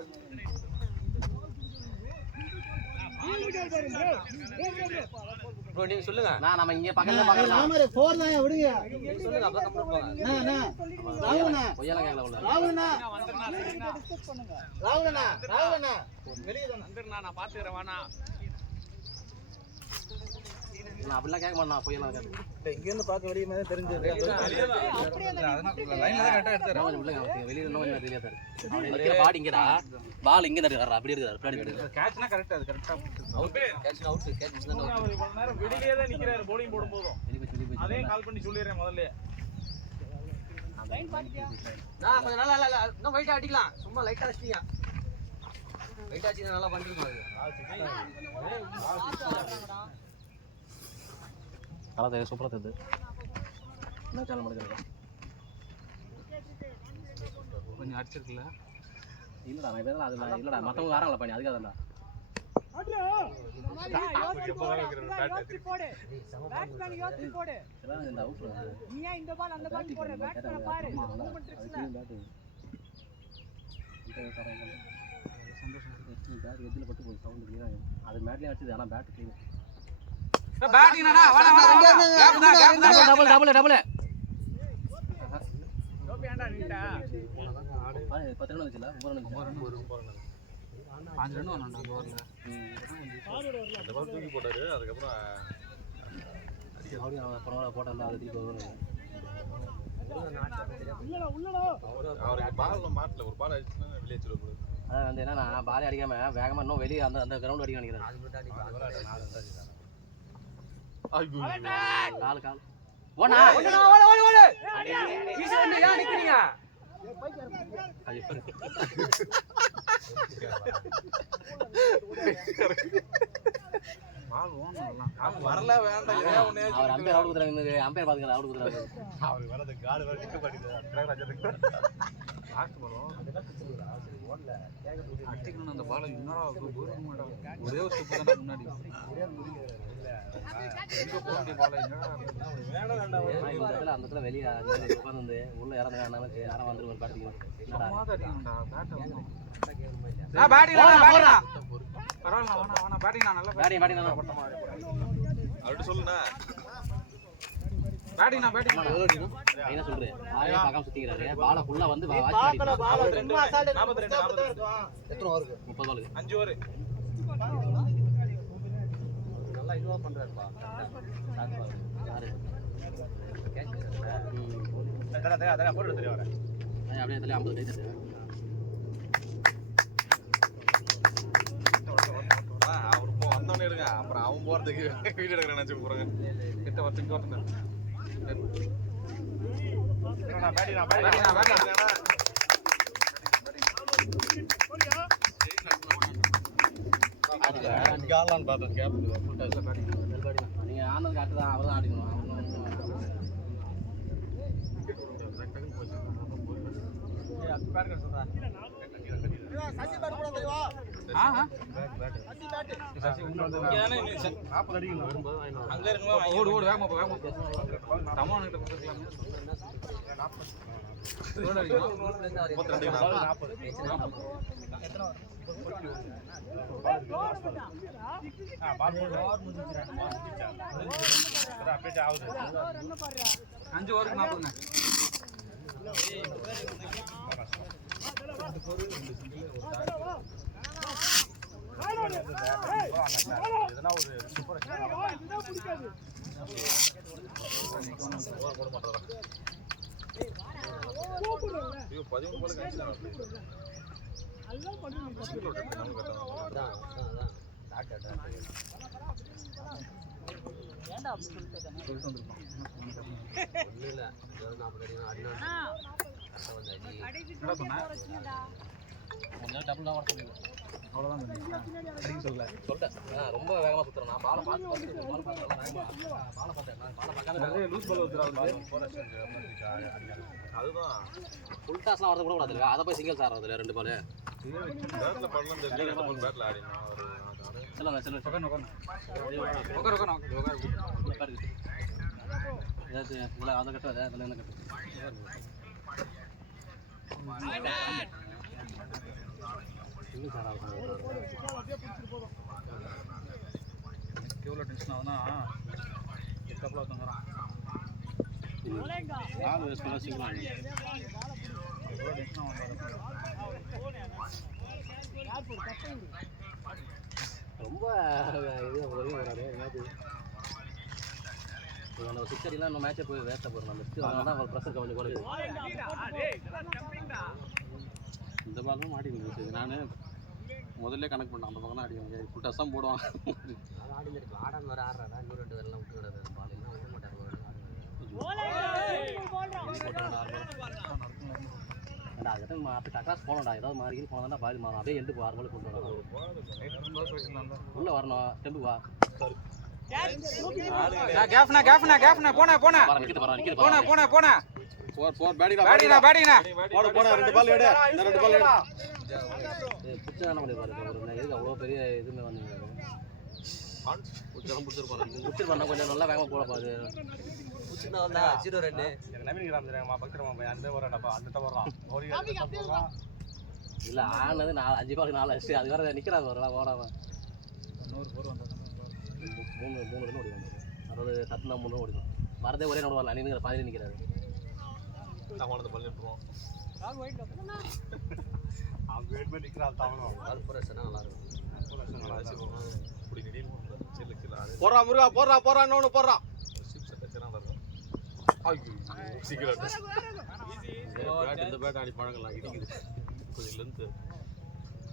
ப்ரோ நீங்க சொல்லுங்க நாம இங்க பக்கத்துல பார்க்கலாம் நாமரே 4 தான் விடுங்க சொல்லுங்க அப்ப கம்ப்ளீட் போங்க ராகுலண்ணா கொய்யால கேக்கல உள்ள ராகுலண்ணா வெளிய வந்துறேன் நான் பாத்துக்கறேன் வானா நான் அப்படிலாம் கேட்க மாட்டேன் கொய்யால கேட்க இங்க இருந்து பார்க்க வெளிய மாதிரி தெரிஞ்சது லைன்ல தான் கரெக்டா எடுத்தாரு கொஞ்சம் உள்ள வெளிய இன்னும் கொஞ்சம் வெளிய தான் இருக்கு அவன் நிக்கிற பாடி இங்கடா பால் இங்க தான் இருக்கு அப்படி இருக்கு பின்னாடி கேட்ச்னா கரெக்டா அது கரெக்டா அவுட் கேட்ச் தான் அவுட் இவ்வளவு நேரம் வெளியிலே தான் நிக்கிறாரு bowling போடும்போது அதே கால் பண்ணி சொல்லிறேன் முதல்ல நான் கொஞ்சம் நல்லா இன்னும் வெயிட் அடிக்கலாம் சும்மா லைட்டா அடிச்சீங்க வெயிட் அடிச்சீங்க நல்லா பண்ணிருக்கோம் அது கலா சூப்பரா தெரியுது என்ன சேனல் மடக்குறீங்க கொஞ்சம் அடிச்சிருக்கல இல்லடா நான் வேற அது இல்லடா மத்தவங்க வராங்களா பண்ணி அதுக்கு அதடா இந்த அவுட் நீ இந்த பால் அந்த பால் போடு பேட்ஸ்மேன் பாரு மூவ்மென்ட் ட்ரிக்ஸ்ல சந்தோஷம் பேட் எட்ஜ்ல பட்டு போய் சவுண்ட் கிளியரா அது மேட்லயே அடிச்சது ஆனா பேட் கிளீன் பேட்டிங்டா வாடா வாடா டபுள் டபுள் டோபி ஏண்டா நிட்டா 10 ரன் வந்துச்சுல 9 ரன் 5 ரன் வரணும் அந்த ஓவர்ல அந்த பால் தூக்கி போட்டாரு அதுக்கு அப்புறம் அவரு பரவாயில்லை போட்டா அது திருப்பி வருவாங்க அவருக்கு பால்ல மாட்டல ஒரு பால் அடிச்சுனா வெளிய வச்சிரணும் அதான் வந்து என்னன்னா பால் அடிக்காம வேகமா இன்னும் வெளிய அந்த கிரவுண்ட் அடிக்க நினைக்கிறேன் கால் கால் ஓடா ஓடு கீஸ் வந்து ஏன் நிக்கிறீங்க பால் ஓடணும் அவன் வரல வேண்டாம் ஏன் ஒண்ணே அவர் அம்பையர் அவுட் குடுறாங்க அம்பையர் பாத்துங்க அவுட் குடுறாங்க அவருக்கு வரது கால் வர கிட்ட பாடிது ராஜாக்கு லாஸ்ட் பால் ஓடல அடிக்கணும் அந்த பால் என்னடா தூரம் மாடா ஒரே ஒரு ஸ்டெப் தான் முன்னாடி எங்க போக வேண்டிய பால் என்னடா வேணா அந்த இடத்துல வெளிய உட்கார்ந்து வந்து உள்ள இறங்குறானால யாரா வந்து ஒரு பாட்டிங்க சும்மா அடிக்கணும்டா பேட் வந்து நான் பேட்டிங் பரவாயில்லை வாடா பேட்டிங் நான் நல்லா பேட்டிங் நல்லா அவர்ட்ட சொல்லுனா பேட்டிங் என்ன சொல்றேன் ஆளே பார்க்காம சுத்திக்கிறாரு பால ஃபுல்லா வந்து வாட்ச் பண்ணி பால் 2 அசால்ட் 42 எத்தனை ஓவர் 30 பால் 5 ஓவர் நல்லா இதுவா பண்றாருப்பா யாரு தர போட்டு தெரிய வர அப்படியே தள்ளி 50 கைது அவர் போ வந்தவனே இருங்க அப்புறம் அவன் போறதுக்கு வீடியோ எடுக்கறேன் நினைச்சு போறாங்க கிட்ட வரதுக்கு நான் பேட்டிங் காலான் பார்த்தேன் கேப் நீங்க ஆனது காட்டு தான் அவதான் ஆடிக்கணும் சசி பேட் போட தெரியுமா சசி பேட் சசி உள்ள வந்து 40 அடிக்கணும் வரும்போது அங்க இருக்குமா ஓடு ஓடு வேகமா போ தமான் கிட்ட கொடுத்துக்கலாம் 5 ஓவருக்கு 40 இதெல்லாம் ஒரு சூப்பர் கொஞ்சம் டபுள் தான் வர சொல்லுங்க. அவ்வளோதான் அடிக்க சொல்லல. சொல்லிட்டேன் ரொம்ப வேகமாக சுற்றுறேன். நான் பாலை பார்த்து பால் பார்த்தேன் பாலை பார்த்தேன். நான் பாலை பார்க்காம நிறைய லூஸ் பால் வந்துடுறாங்க. அதுதான் ஃபுல் டாஸ்லாம் வரது கூட கூடாது இல்லையா? அதை போய் சிங்கிள் சார் வரதில்ல 2 பால். பேட்ல பண்ணலாம் தெரியும். பேட்ல ஆடினா சொல்லுங்க சொல்லுங்க. உட்காரு. ஏதாவது இல்லை அதை கட்டாது அதில் என்ன கட்டு சிங்கிள் சார் எவ்வளோ டென்ஷன் ஆகுதுன்னா எத்தப்பல தங்குறான். யார் வேஸ்ட் பண்ணால் சிங்கிள் ஆகும். எவ்வளோ டென்ஷன் ஆகும். ரொம்ப இது ஒரே வராது. என்னது அந்த 6 அடிலாம் நம்ம மேட்சே போய் வேஸ்ட்டாக போகிறோம். நம்ம அதனால தான் ஒரு ப்ரெஷர் கொஞ்சம் குறையுது. இந்த பாலும் மாட்டி இருந்துச்சு. நான் முதல்ல கணக்கு பண்ணேன். அந்த பக்கம் தான் அடிவாங்க. ஃபுல் டஸ் தான் போடுவான். ஆடி ஆடாமல் வர ஆடுறா இன்னும் 2 பேர்லாம் விட்டு கிடக்கு. பால் எல்லாம் விட மாட்டாங்க. அதுக்கிட்ட அப்படி டக்காஸ் போனோம்டா. ஏதாவது மாறி போனோம்னா பாதி மாறும். அப்படியே எண்டு 6 பால் கொண்டு வரோம். உள்ளே வரணும். டெம்பு வா கேப்னா போன போன போர் பேடிடா பேடிங்கண்ணா போட 2 பால் எடு. 2 பால் எடு. பிடிச்சா என்ன பண்ணிருப்பாரு. ஒரு எதுக்கு அவ்வளோ பெரிய இதுவுமே வந்தீங்க. பிடிச்சிருப்பாரு கொஞ்சம் நல்லா வேகமாக போட பாரு. பிடிச்சிருந்தா 0-2 நவீன் கிராம் தெரியாமா பக்கத்துல போய் அந்த வரடா அந்த வர்றான். இல்லை ஆனது 5 பால் 4 அடிச்சு அது வேற நிற்கிறாங்க வரலாம் ஓடாம. 3 ரன் ஓடிவாங்க. அதாவது சத்துனா 3 ரன் ஓடிடும். வரதே ஒரே நோடு வரல. அணிங்கிற பாதியில் நிற்கிறாரு. போறா முருகா போறா இன்னொன்னு போறா. இந்த பேட் ஆடி பழங்கலாம் இடிக்குது. கொஞ்சம் லென்த்து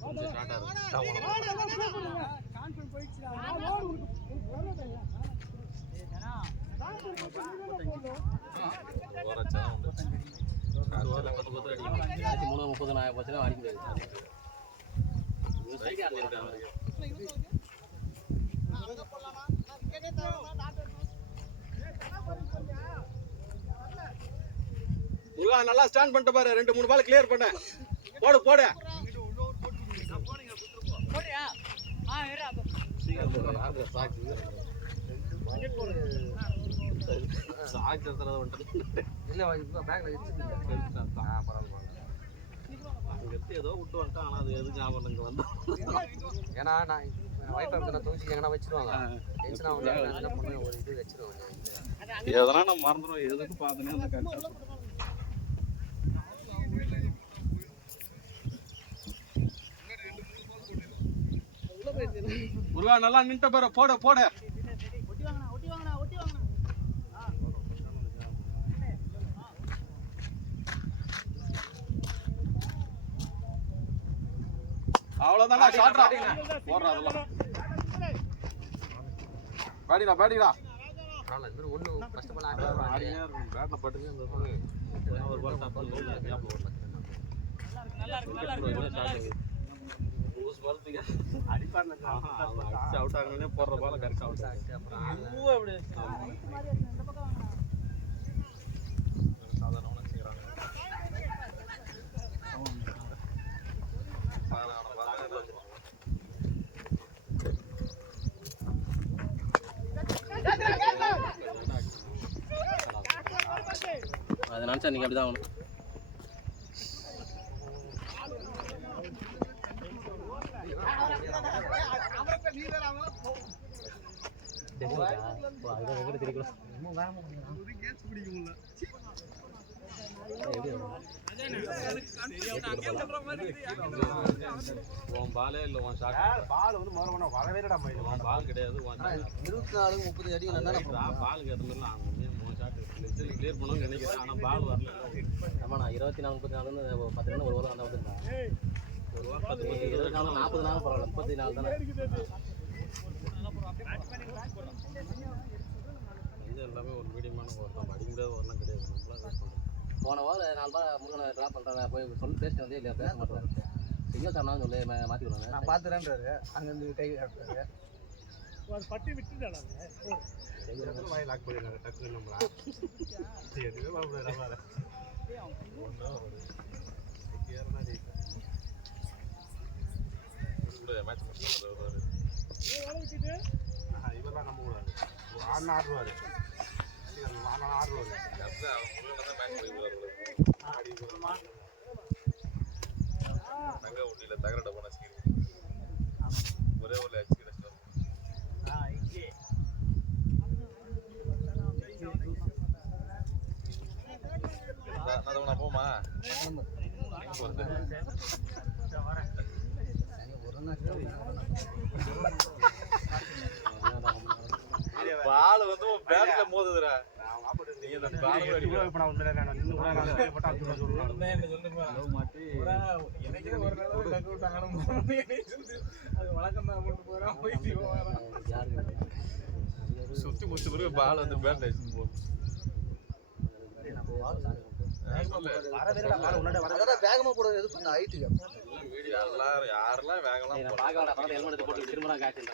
கொஞ்சம் ஷார்ட்டாக இருக்கு. அடிக்கும் 30 நான் போச்சுன்னா அடிக்க முடியாது. முருகா நல்லா ஸ்டாண்ட் பண்ணிட்டு பாரு. 2-3 பால் கிளியர் பண்ண. போடு ஏதோ விட்டு வந்துட்டேன். ஆனால் அது எது ஞாபகம் இங்கே வந்தோம். ஏன்னா நான் வைஃபை நான் தூக்கி எங்கன்னா வச்சிருவாங்க. டென்ஷன் ஆகும். என்ன பண்ண ஒரு இது வச்சிருவாங்க. எதனா நான் மறந்துடும். எதுக்கு பார்த்தேனே அந்த கரெக்டாக முருகா நல்லா நின்ட்ட பாரு. போட அவ்வளவுதானா ஷாட்ரா போடுறா. அதெல்லாம் பேடிடா பரவாயில்ல. இந்த மாதிரி ஒன்றும் கஷ்டப்பட ஆடினே இருக்கும். பேட்டில் பட்டுங்க இந்த ஒரு பால் டாப்பில் அவுட் ஆகணும்னே போடுற பால கரெக்டா அவுட் ஆகுது. அதை நினச்சா நீங்கள் அப்படி தான் ஆகணும். அதுதான் எங்கிட்ட தெரியும். உன் பாலே இல்லை உன் ஷாட் பால் வந்து மறுபடியும் வரவேடா உன் பால் கிடையாது உன் 24 30 அடி பாலுக்கு ஏற்ற மாதிரிலாம் உன் ஷாட் கிளியர் பண்ணணும்னு நினைக்கிறேன் ஆனால் பால் வரல ஆமாம் நான் 24 34 10 ரன் ஒரு ஓவர் அந்த வந்துருந்தேன் ஒரு ஓவர் 24 40 நாள் பரவாயில்ல 34 தானே எல்லாமே ஒரு மீடியமான ஓவர் தான் அடிக்க முடியாத ஓவர்லாம் கிடையாது நம்மளாம் யூஸ் பண்ணுறோம் போன வாரம் 4 பால் முருகனை ட்ராப் பண்ணுறேன் போய் சொல்லி பேசிட்டு வந்தே இல்லையா பேச மாட்டேன் சிங்கம் சார் சொல்லி மாற்றி விடுவாங்க நான் பார்த்துறேன்றாரு அங்கேருந்து கை காட்டுறாரு வாய் லாக் பண்ணிடுறாங்க டக்குன்னு நம்மளா எதுவுமே பண்ண முடியாது நம்மளால ஒன்றும் ஒரு ஏறனா மேட்ச் முடிச்சுட்டு இவரெல்லாம் நம்ப கூடாது ஆடினா ஆடுவார் ஆடுவார் தங்க ஊட்டியில் தகரட்ட போன ஒரே ஒரு எக்ஸ்பீரியன்ஸ் போமா பால் வந்து பேட்ல மோதுதுடா சுத்தி முடிச்ச பிறகு பால் வந்து பேட்ல வேகமா போடுறது எது பண்ண ஹைட் யாரெல்லாம் வேகலாம் போட்டு திரும்ப காட்டுறாங்க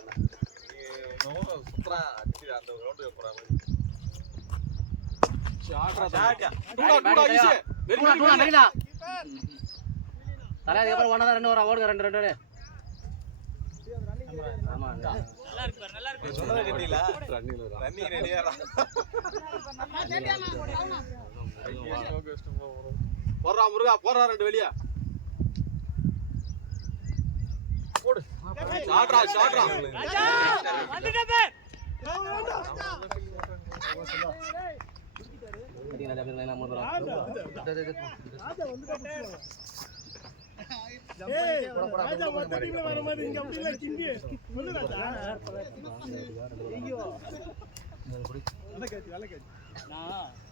சுத்துறான் அடிச்சு அந்த ரவுண்டு போறாங்க தலையாதுக்கப்புறம் ஒன்றா 2 ஓவர் ஓடுங்க 2 ஆமா சொன்னதை கேட்டீங்களா ரன்னிங் ரெடியா போடுறா முருகா போடுறா 2 வெளியா போடு ஷாட்ரா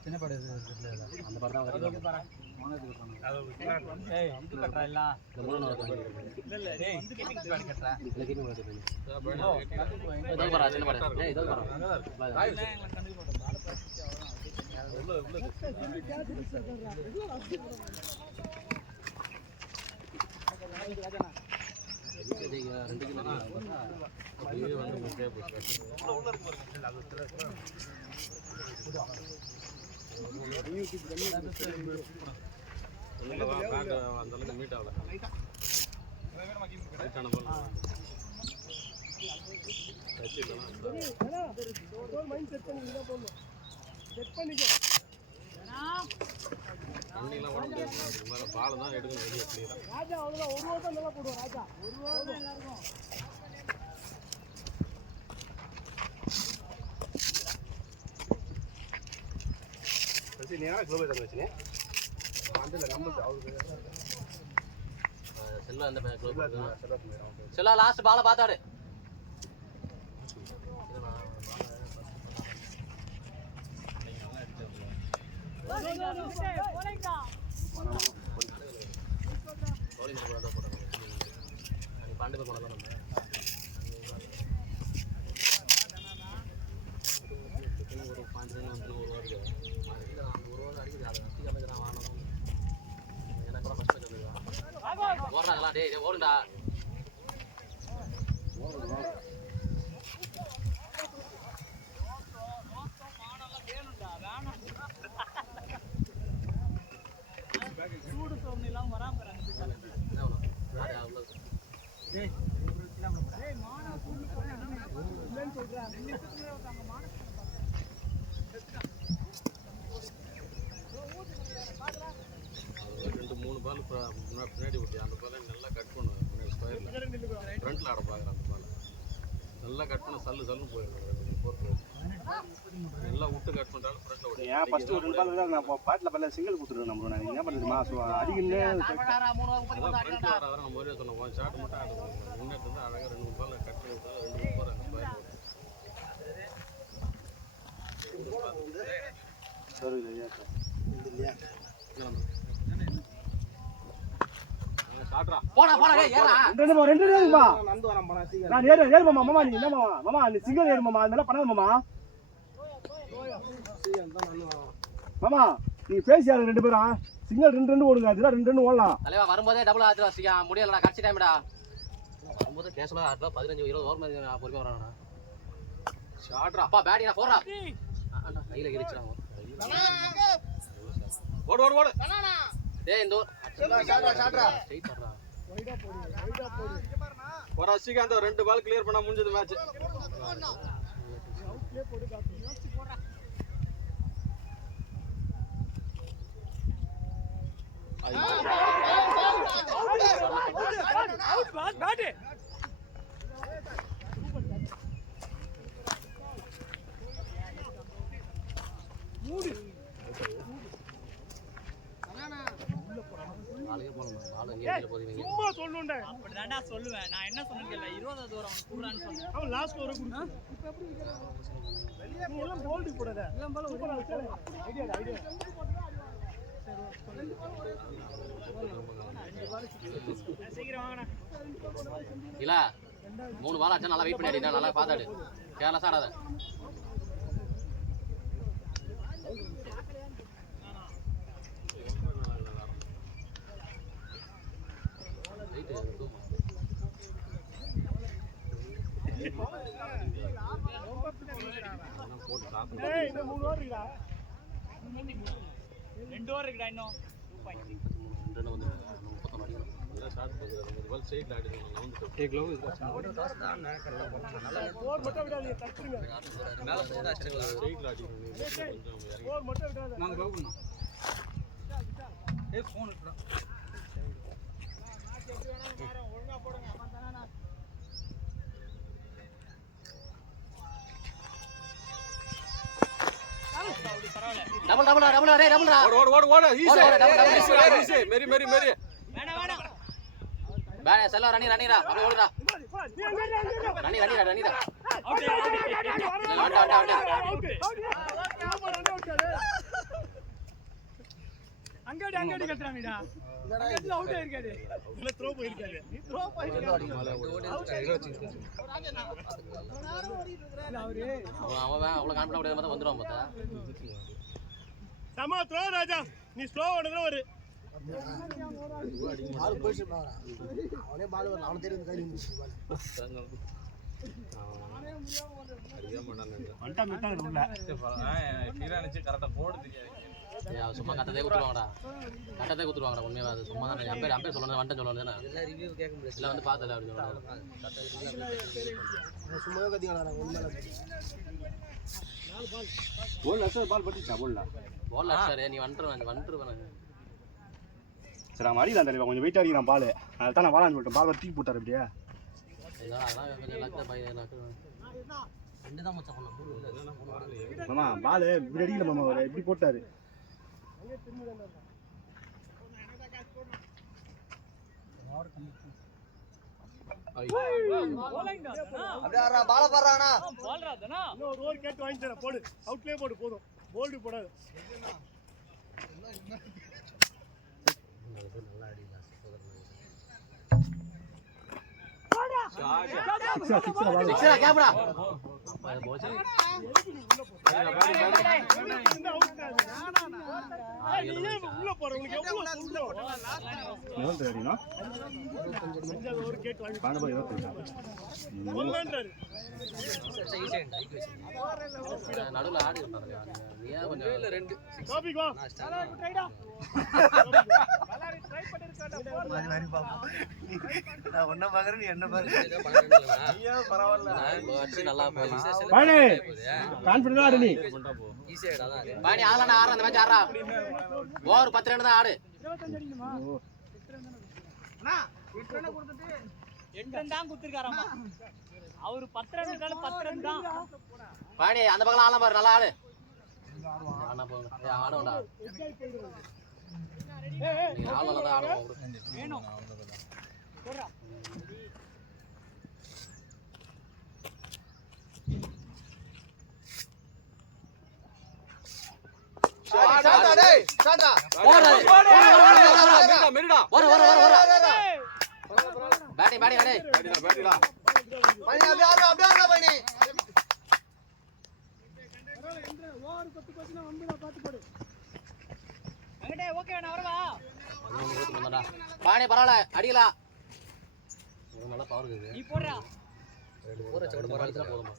சின்ன படம் அந்த படம் தான் அந்த மீட் ஆகல தண்ணிலாம் ஓட முடியாது பால் தான் எடுக்கணும் வெளியே செல்லா லாஸ்ட் பால பார்த்தாடு பாண்டு போய் போனதான் ஒரு 5 ரன் வந்து 1 ஓவர் அந்த 1 ஓவர் அடிக்குது அதை அடிக்க அமைக்கிறான் வானதும் எனக்கு கூட ஃபஸ்ட் வந்துருக்கான் ஓடுறாங்களா டேய் ஓடுடா பின்னாடி விட்டு அந்த பாலை நல்லா கட் பண்ணுவேன் முன்னாடி ஸ்கொயரில் ஃப்ரண்ட்டில் ஆட பார்க்குறேன் அந்த பாலை நல்லா கட் பண்ண சல்லுன்னு போயிடுவேன் நல்லா விட்டு கட் பண்றாலும் ஃப்ரண்ட்ல ஓடு ஏன் ஃபர்ஸ்ட் ஒரு 2 பால் தான் நான் பாட்ல பல்ல சிங்கிள் குடுத்துறேன் நம்ம நான் என்ன பண்றது அடிக்கல வர நம்ம ஒரே சொன்னோம் ஷாட் மட்டும் ஆடு முன்னேற்ற வந்து அழகா 2 பால் கட் பண்ணி விட்டா 2 போற சரி இல்லையா இல்லையா ஷாட்ரா போடா போடா டேய் ஏறா ரெண்டு ஏறுமா நந்து வரான் போனா சீக்கிரம் நான் ஏறு மாமா நீ என்ன மாமா நீ சிங்கிள் ஏறு மாமா அதெல்லாம் பண்ணாத மாமா சீக்கிரம் தான் நந்து வரான் மாமா நீ பேசி ஆளு 2 பேரும் சிங்கிள் 2 ஓடுங்க அதுல 2 ஓடலாம் தலைவா வரும்போதே டபுள் ஆச்சு வச்சியா முடியலடா கட்சி டைம்டா வரும்போதே கேஸ்ல ஆடுறா 15 20 ஓவர் மாதிரி பொறுமையா வரானடா ஷாட்ரா அப்பா பேட்டிங்கடா போறா கையில கிழிச்சாங்க ஓடு ஓடு ஓடு டேய் இந்த ஷாட்ரா ஸ்ட்ரைட் பண்றா ஒரு ஸ்ரீகாந்த் 2 பால் கிளியர் பண்ணா முடிஞ்சது மேட்ச் நாளைக்கு போறோம் நாளை எங்க போறீங்க சும்மா சொல்லுண்டே அப்படிதான்டா சொல்லுவேன் நான் என்ன சொன்னேன்னு தெரியல 20 தூரம் அவன் குடுறான்னு சொன்னேன் அவன் லாஸ்ட் ஒரு குடு இப்போ எப்படி வெளிய நீ எல்லாம் போல்ட் போடாத எல்லாம் பால ஒரு ஐடியா சீக்கிரம் வாங்கடா இல்ல 3 பால் ஆச்சா நல்லா வெயிட் பண்ணி அடிடா நல்லா பாத்தாடு கேர்லஸ் ஆடாத ஏய் இந்த 3 ஓவர் இருக்குடா 2 ஓவர் இருக்குடா இன்னும் 2 வந்து 30 அடிக்கலாம் நல்லா ஷாட் போடுறாங்க 2 பால் ஸ்ட்ரைட் ஆடுங்க நான் வந்து ஏ க்ளோவ் ஓவர் மட்டும் விடாதீங்க தட்டுங்க மேல போதா ஸ்ட்ரைட் ஆடிங்க கொஞ்சம் இறங்கி ஓவர் மட்டும் விடாத நாங்க க்ளோவ் பண்ணோம் ஏய் ஃபோன் இருக்குடா ஒழுங்கா போடுங்க அவன்தானா டபுள் டேய் டபுள்டா ஓடு ஓடு ஓடு ஈஸி ஓடு, ஈஸி மேரி மேரி மேரி வேணா வேணா பே செல்ல ரன்னிடா அப்படியே ஓடுடா ரன்னிடா அவுட் அங்கடி கட்டறானடா அங்கல அவுட் ஆயிருக்காரு இல்ல த்ரோ போயிருக்காரு நீ த்ரோ போயிருக்காரு அவன் அவ்வளவு கான்ஃபிடன்ட் ஓடிய மாதிரி வந்துருவான் பார்த்தா சமா த்ரோ ராஜா நீ ஸ்லோ ஓடுறதுல ஒரு பால் போயிச்சு அவனே பால் வரல அவன தெரியும் கையில இருந்துச்சு பால் வண்டா மிட்டா உள்ள நினைச்சு கரெக்டா போட தெரியாது சும்மா கட்டதே குத்துருவாங்கடா உண்மையா அது சும்மா தான் அம்பேர் சொல்லணும் வண்டன் சொல்லணும் தானே இதெல்லாம் ரிவ்யூ கேட்க முடியாது இல்ல வந்து பார்த்தல அப்படி சும்மா கத்திங்கடா உண்மையில போல் அசல் பால் பட்டுச்சா போல்ல சார் நீ வந்துருவானே சரி நான் அடிக்கலாம் தலைவா கொஞ்சம் வெயிட் அடிக்கிறான் பால் அதான் நான் வாழான்னு சொல்லிட்டேன் பால் தூக்கி போட்டார் அப்படியே அதெல்லாம் கொஞ்சம் லக்க பையன் ரெண்டு தான் மச்சான் பண்ண மாமா பால் இப்படி அடிக்கல மாமா அவர் இப்படி போட்டாரு அப்படியே ஆறா பால பாறானா போல்றா தானா இன்னொரு ஓவர் கேட் வாங்கி தர போடு அவுட்லயே போடு போதும் போல்ட் போடாத நல்லா அடிக்கலாம் சிக்ஸரா கேப்டா உள்ள போற உங்களுக்கு எவ்வளவு சொல்றோம் அடினா அஞ்சாவது ஓவர் கேட் வாங்கி பானபா 25 நடுவுல ஆடி இருந்தாங்க நீ கொஞ்சம் இல்ல ரெண்டு காபி வா ட்ரைடா ட்ரை பண்ணிருக்காடா மாதிரி பாப்போம் நான் ஒண்ணு பாக்குறேன் நீ என்ன பாக்குற நீயா பரவாயில்ல அடிச்சு நல்லா பானே கான்ஃபிடன்ட்டா ஆடு நீ ஈஸியாடா தான் பானி ஆளனா ஆற அந்த மேட்ச் ஆறா ஓவர் 10 ரன் தான் ஆடு 25 அடிக்குமா அண்ணா 8 ரன் கொடுத்துட்டு 8 ரன் தான் குடுத்திருக்காராமா அவர் 10 ரன் இருந்தாலும் 10 ரன் தான் பானி அந்த பக்கம் ஆள பாரு நல்லா ஆடு ஆடுவோம்டா நீ நாலு தான் ஆடுவோம் பாணி பரவாயில்ல அடிக்கலாம் நல்லா பவர் இருக்குது ஊற வச்ச கூட போதுமா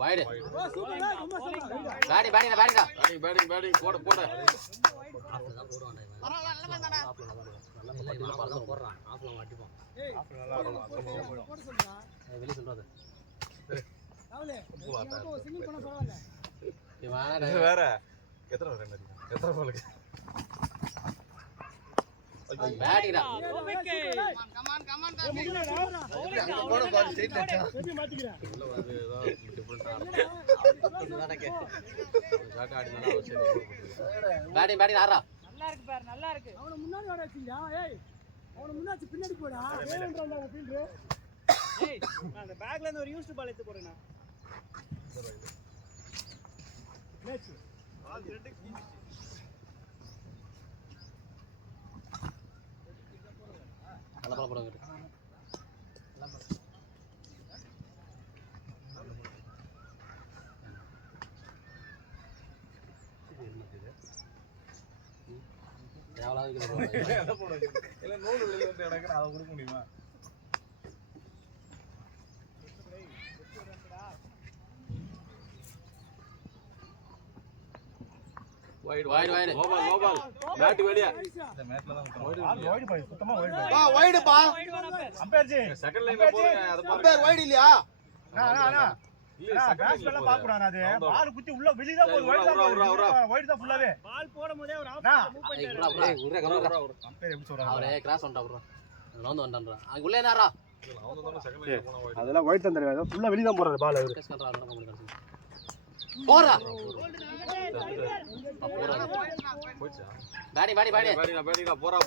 வைடு பேட்டிங் போடு போடு வெளியே சொல்றது வேற எத்தனை பாலுக்கு பேட்டிங்கடா பேட்டிங் ஆறா நல்லா இருக்கு அவன முன்னாடி வர வச்சியா ஏய் அவன முன்னாடி பின்னாடி போடா ஏன்றாங்க ஃபீல்டர் ஏய் அந்த பேக்ல இருந்து ஒரு யூஸ்ட் பால் எடுத்து போறேனா மேட்ச் பால் ரெண்டு நல்லா போடுங்க அதெல்லாம் ஒயிட் தான் தெரியாது ஃபுல்லா வெளிய தான் போறாரு பால் போறா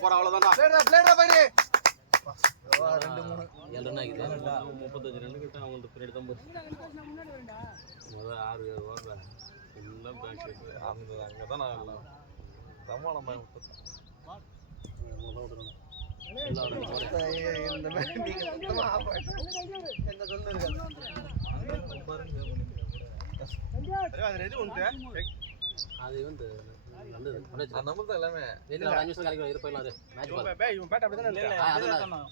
போறா அவ்வளவுதான்டா பிளேடா பாடி 7 ரன் ஆகிது 35 ரன் கிட்ட அவங்க பின்னாடி தான் போச்சு முத 6 ஓவர்ல எல்லாம் பேக் அங்க தான் நான் சமாளம் பண்ண இந்த மாதிரி நீங்க சுத்தமா ஆஃப் என்ன சொல்லுங்க அது எது உண்டு அது வந்து அந்த நம்பர் தான் எல்லாமே இதுல 5 நிமிஷம் கழிச்சு இருப்பேன் மேட்ச் பால் பே இவன் பேட் அப்படியே தான் இல்ல அதெல்லாம்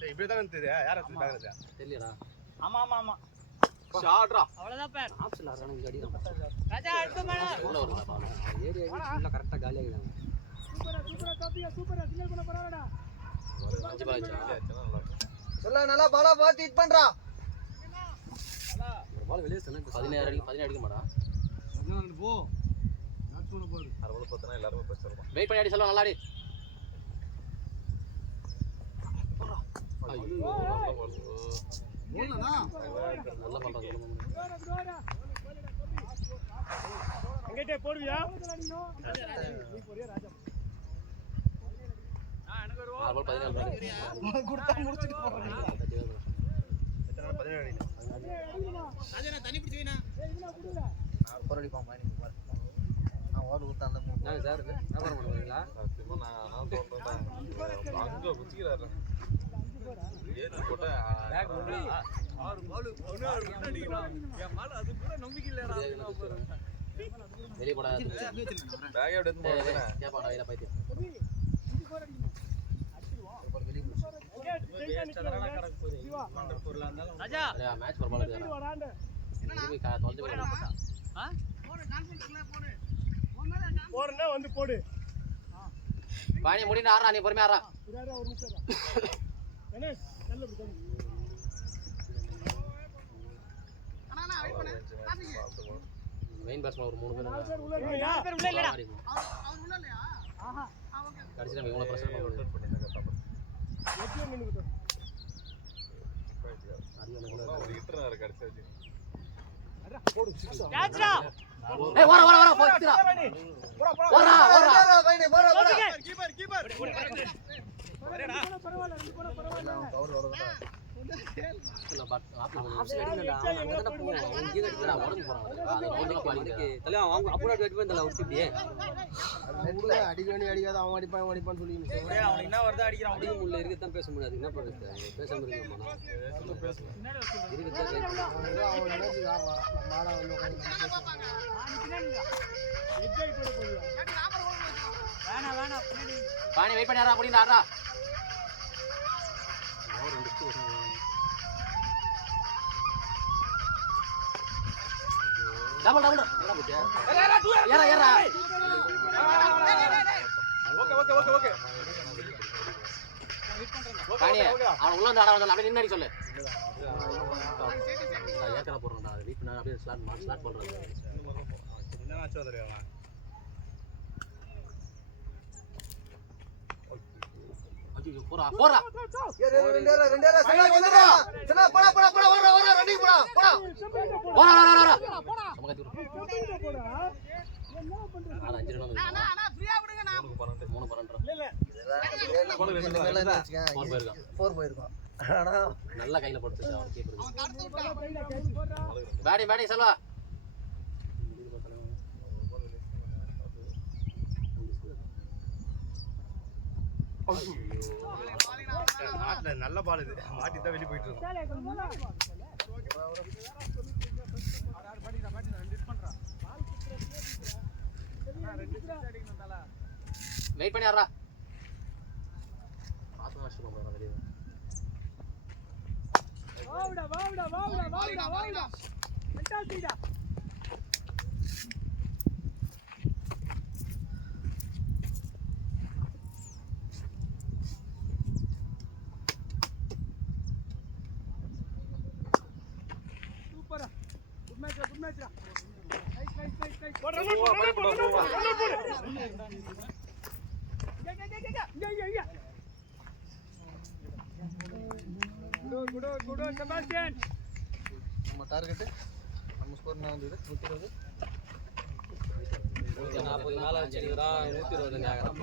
டேய் இப்படி தான் தெரியுது யார பாக்குறது தெரியலடா ஆமா ஆமா ஆமா ஷாட்ரா அவ்வளவுதான் பேர் ஆப்ஷன்ல இருக்கானே இங்க அடிறான் ராஜா அடுத்த மேல உள்ள வரல பால் ஏரியா ஃபுல்லா கரெக்ட்டா காலி ஆகிடாங்க சூப்பரா தப்பியா சூப்பரா சிங்கிள் பண்ண போறாடா 5 பால் சொல்ல நல்லா பாலா பாத்து ஹிட் பண்றா பால் வெளிய செல்ல 17 அடிக்க மாட்டா போ நான் சொன்ன பாரு 60 பத்தனா எல்லாரும் பேசுறோம் வெயிட் பண்ணி அடி செல்வம் நல்லா அடி போலனா நல்லா பண்றாங்க அங்கேட்டே போடுவியா நீ போறியா ராஜா எனக்கு ஒரு 14 ரன் குடுத்தா முடிச்சிட்டு போறாங்க எத்தனை 17 அடி ராஜா நான் தண்ணி பிடிச்சு வைனா ஏய் இவனா குடுல ஒரு அடி பாமா நீங்க பாரு நான் ஓடு ஊத்த அந்த நாங்க சார் வியாபாரம் பண்ணுவீங்களா சத்தியமா நான் சொல்றேன் அங்க குச்சிக்கிறாரு ஏத்து போட்டா பேக் போடு 6 பால் 1 ரன் அடிக்கிறான் என் மேல அது கூட நம்பிக்கை இல்லடா வெளிய போடா பேக் எடுத்து போறேன் கேப்பாடா இத பைத்தியம் இது போற அடிக்கணும் அடிச்சிடுவோம் ஒரு வெளிய வேஸ்டா கரெக்ட் போகுது மண்டர் பொருளா இருந்தாலும் ராஜா மேட்ச் பர் பால் இருக்குடா வராண்டே என்னடா தொலைஞ்சு போடா ஆ போடு கான்ஃபிடன்ஸ்ல போடு போறனா வந்து போடு பாணி முடினா ஆறா நீ பொறுமையா ஆறா இராரா ஒரு நிமிஷம் என்ன நல்ல விடு அண்ணா வெயிட் பண்ணு பாத்தீங்க மெயின் பேட்ஸ்மேன் ஒரு 3 பேர் 4 பேர் உள்ள இல்லையா 4 பேர் உள்ள இல்லடா அவர் உள்ள இல்லையா ஆஹா ஓகே கடைசில நம்ம இவங்கள பிரஷர் ரொட்டேட் பண்ணிங்க கரெக்டா எத்தனை மினிட் ஒரு ஹிட்டர் கடைசி வச்சு ஏய் வர வர வர போச்சுடா போடா போடா பையனே போடா போடா நெட்ல அடிக்கடி அடிக்காத அவன் அடிப்பான்னு சொல்லி அவனுக்கு என்ன வருது அடிக்கிறான் அடிக்க முடியல இருக்கத்தான் பேச முடியாது என்ன பண்றது பேசாம இருக்கணுமா அவன் நினைச்சு ஆடுறான் மாடா வந்து பாணி வெயிட் பண்ணி ஆறா அப்படின்னு ஆறா டபுள் டபுள் ஏறா ஏறா ஓகே பாணி அவன் உள்ள வந்து ஆட வந்தால அப்படியே நின்னு அடி சொல்லு ஏக்கரா போடுறேன்டா வெயிட் பண்ணா அப்படியே ஸ்லாட் பண்றேன் என்ன ஆச்சு தெரியுமா போறா போறா ரெண்டேரா சனா வந்துடா சனா போடா போடா போடா ஓடுறா ரன்னிங் போடா போடா போறா போறா நமக்கு போடா என்ன பண்ற நான் 5 ரன் நான் ஃப்ரீயா விடுங்க நான் 3 பரண்டற இல்ல 4 போயிருக்கான் ஆனா நல்ல கையில போட்டுச்சு அவன் கீப்பர் பேடி செல்வா நாட்டுல நல்ல பால் இது மாட்டி தான் வெளியே போயிட்டு இருக்கோம் வெயிட் பண்ணி ஆறா பாத்து வாஷ் பண்ணறா வெளிய வாடா மென்டாலிட்டிடா குட் மேட்ச்டா நைஸ் போடு குட் செபாஸ்டியன் நம்ம டார்கெட் நம்ம ஸ்கோர் என்ன வந்தது 120 140 மேல வச்சிருக்கான் 120 கேக்குறான்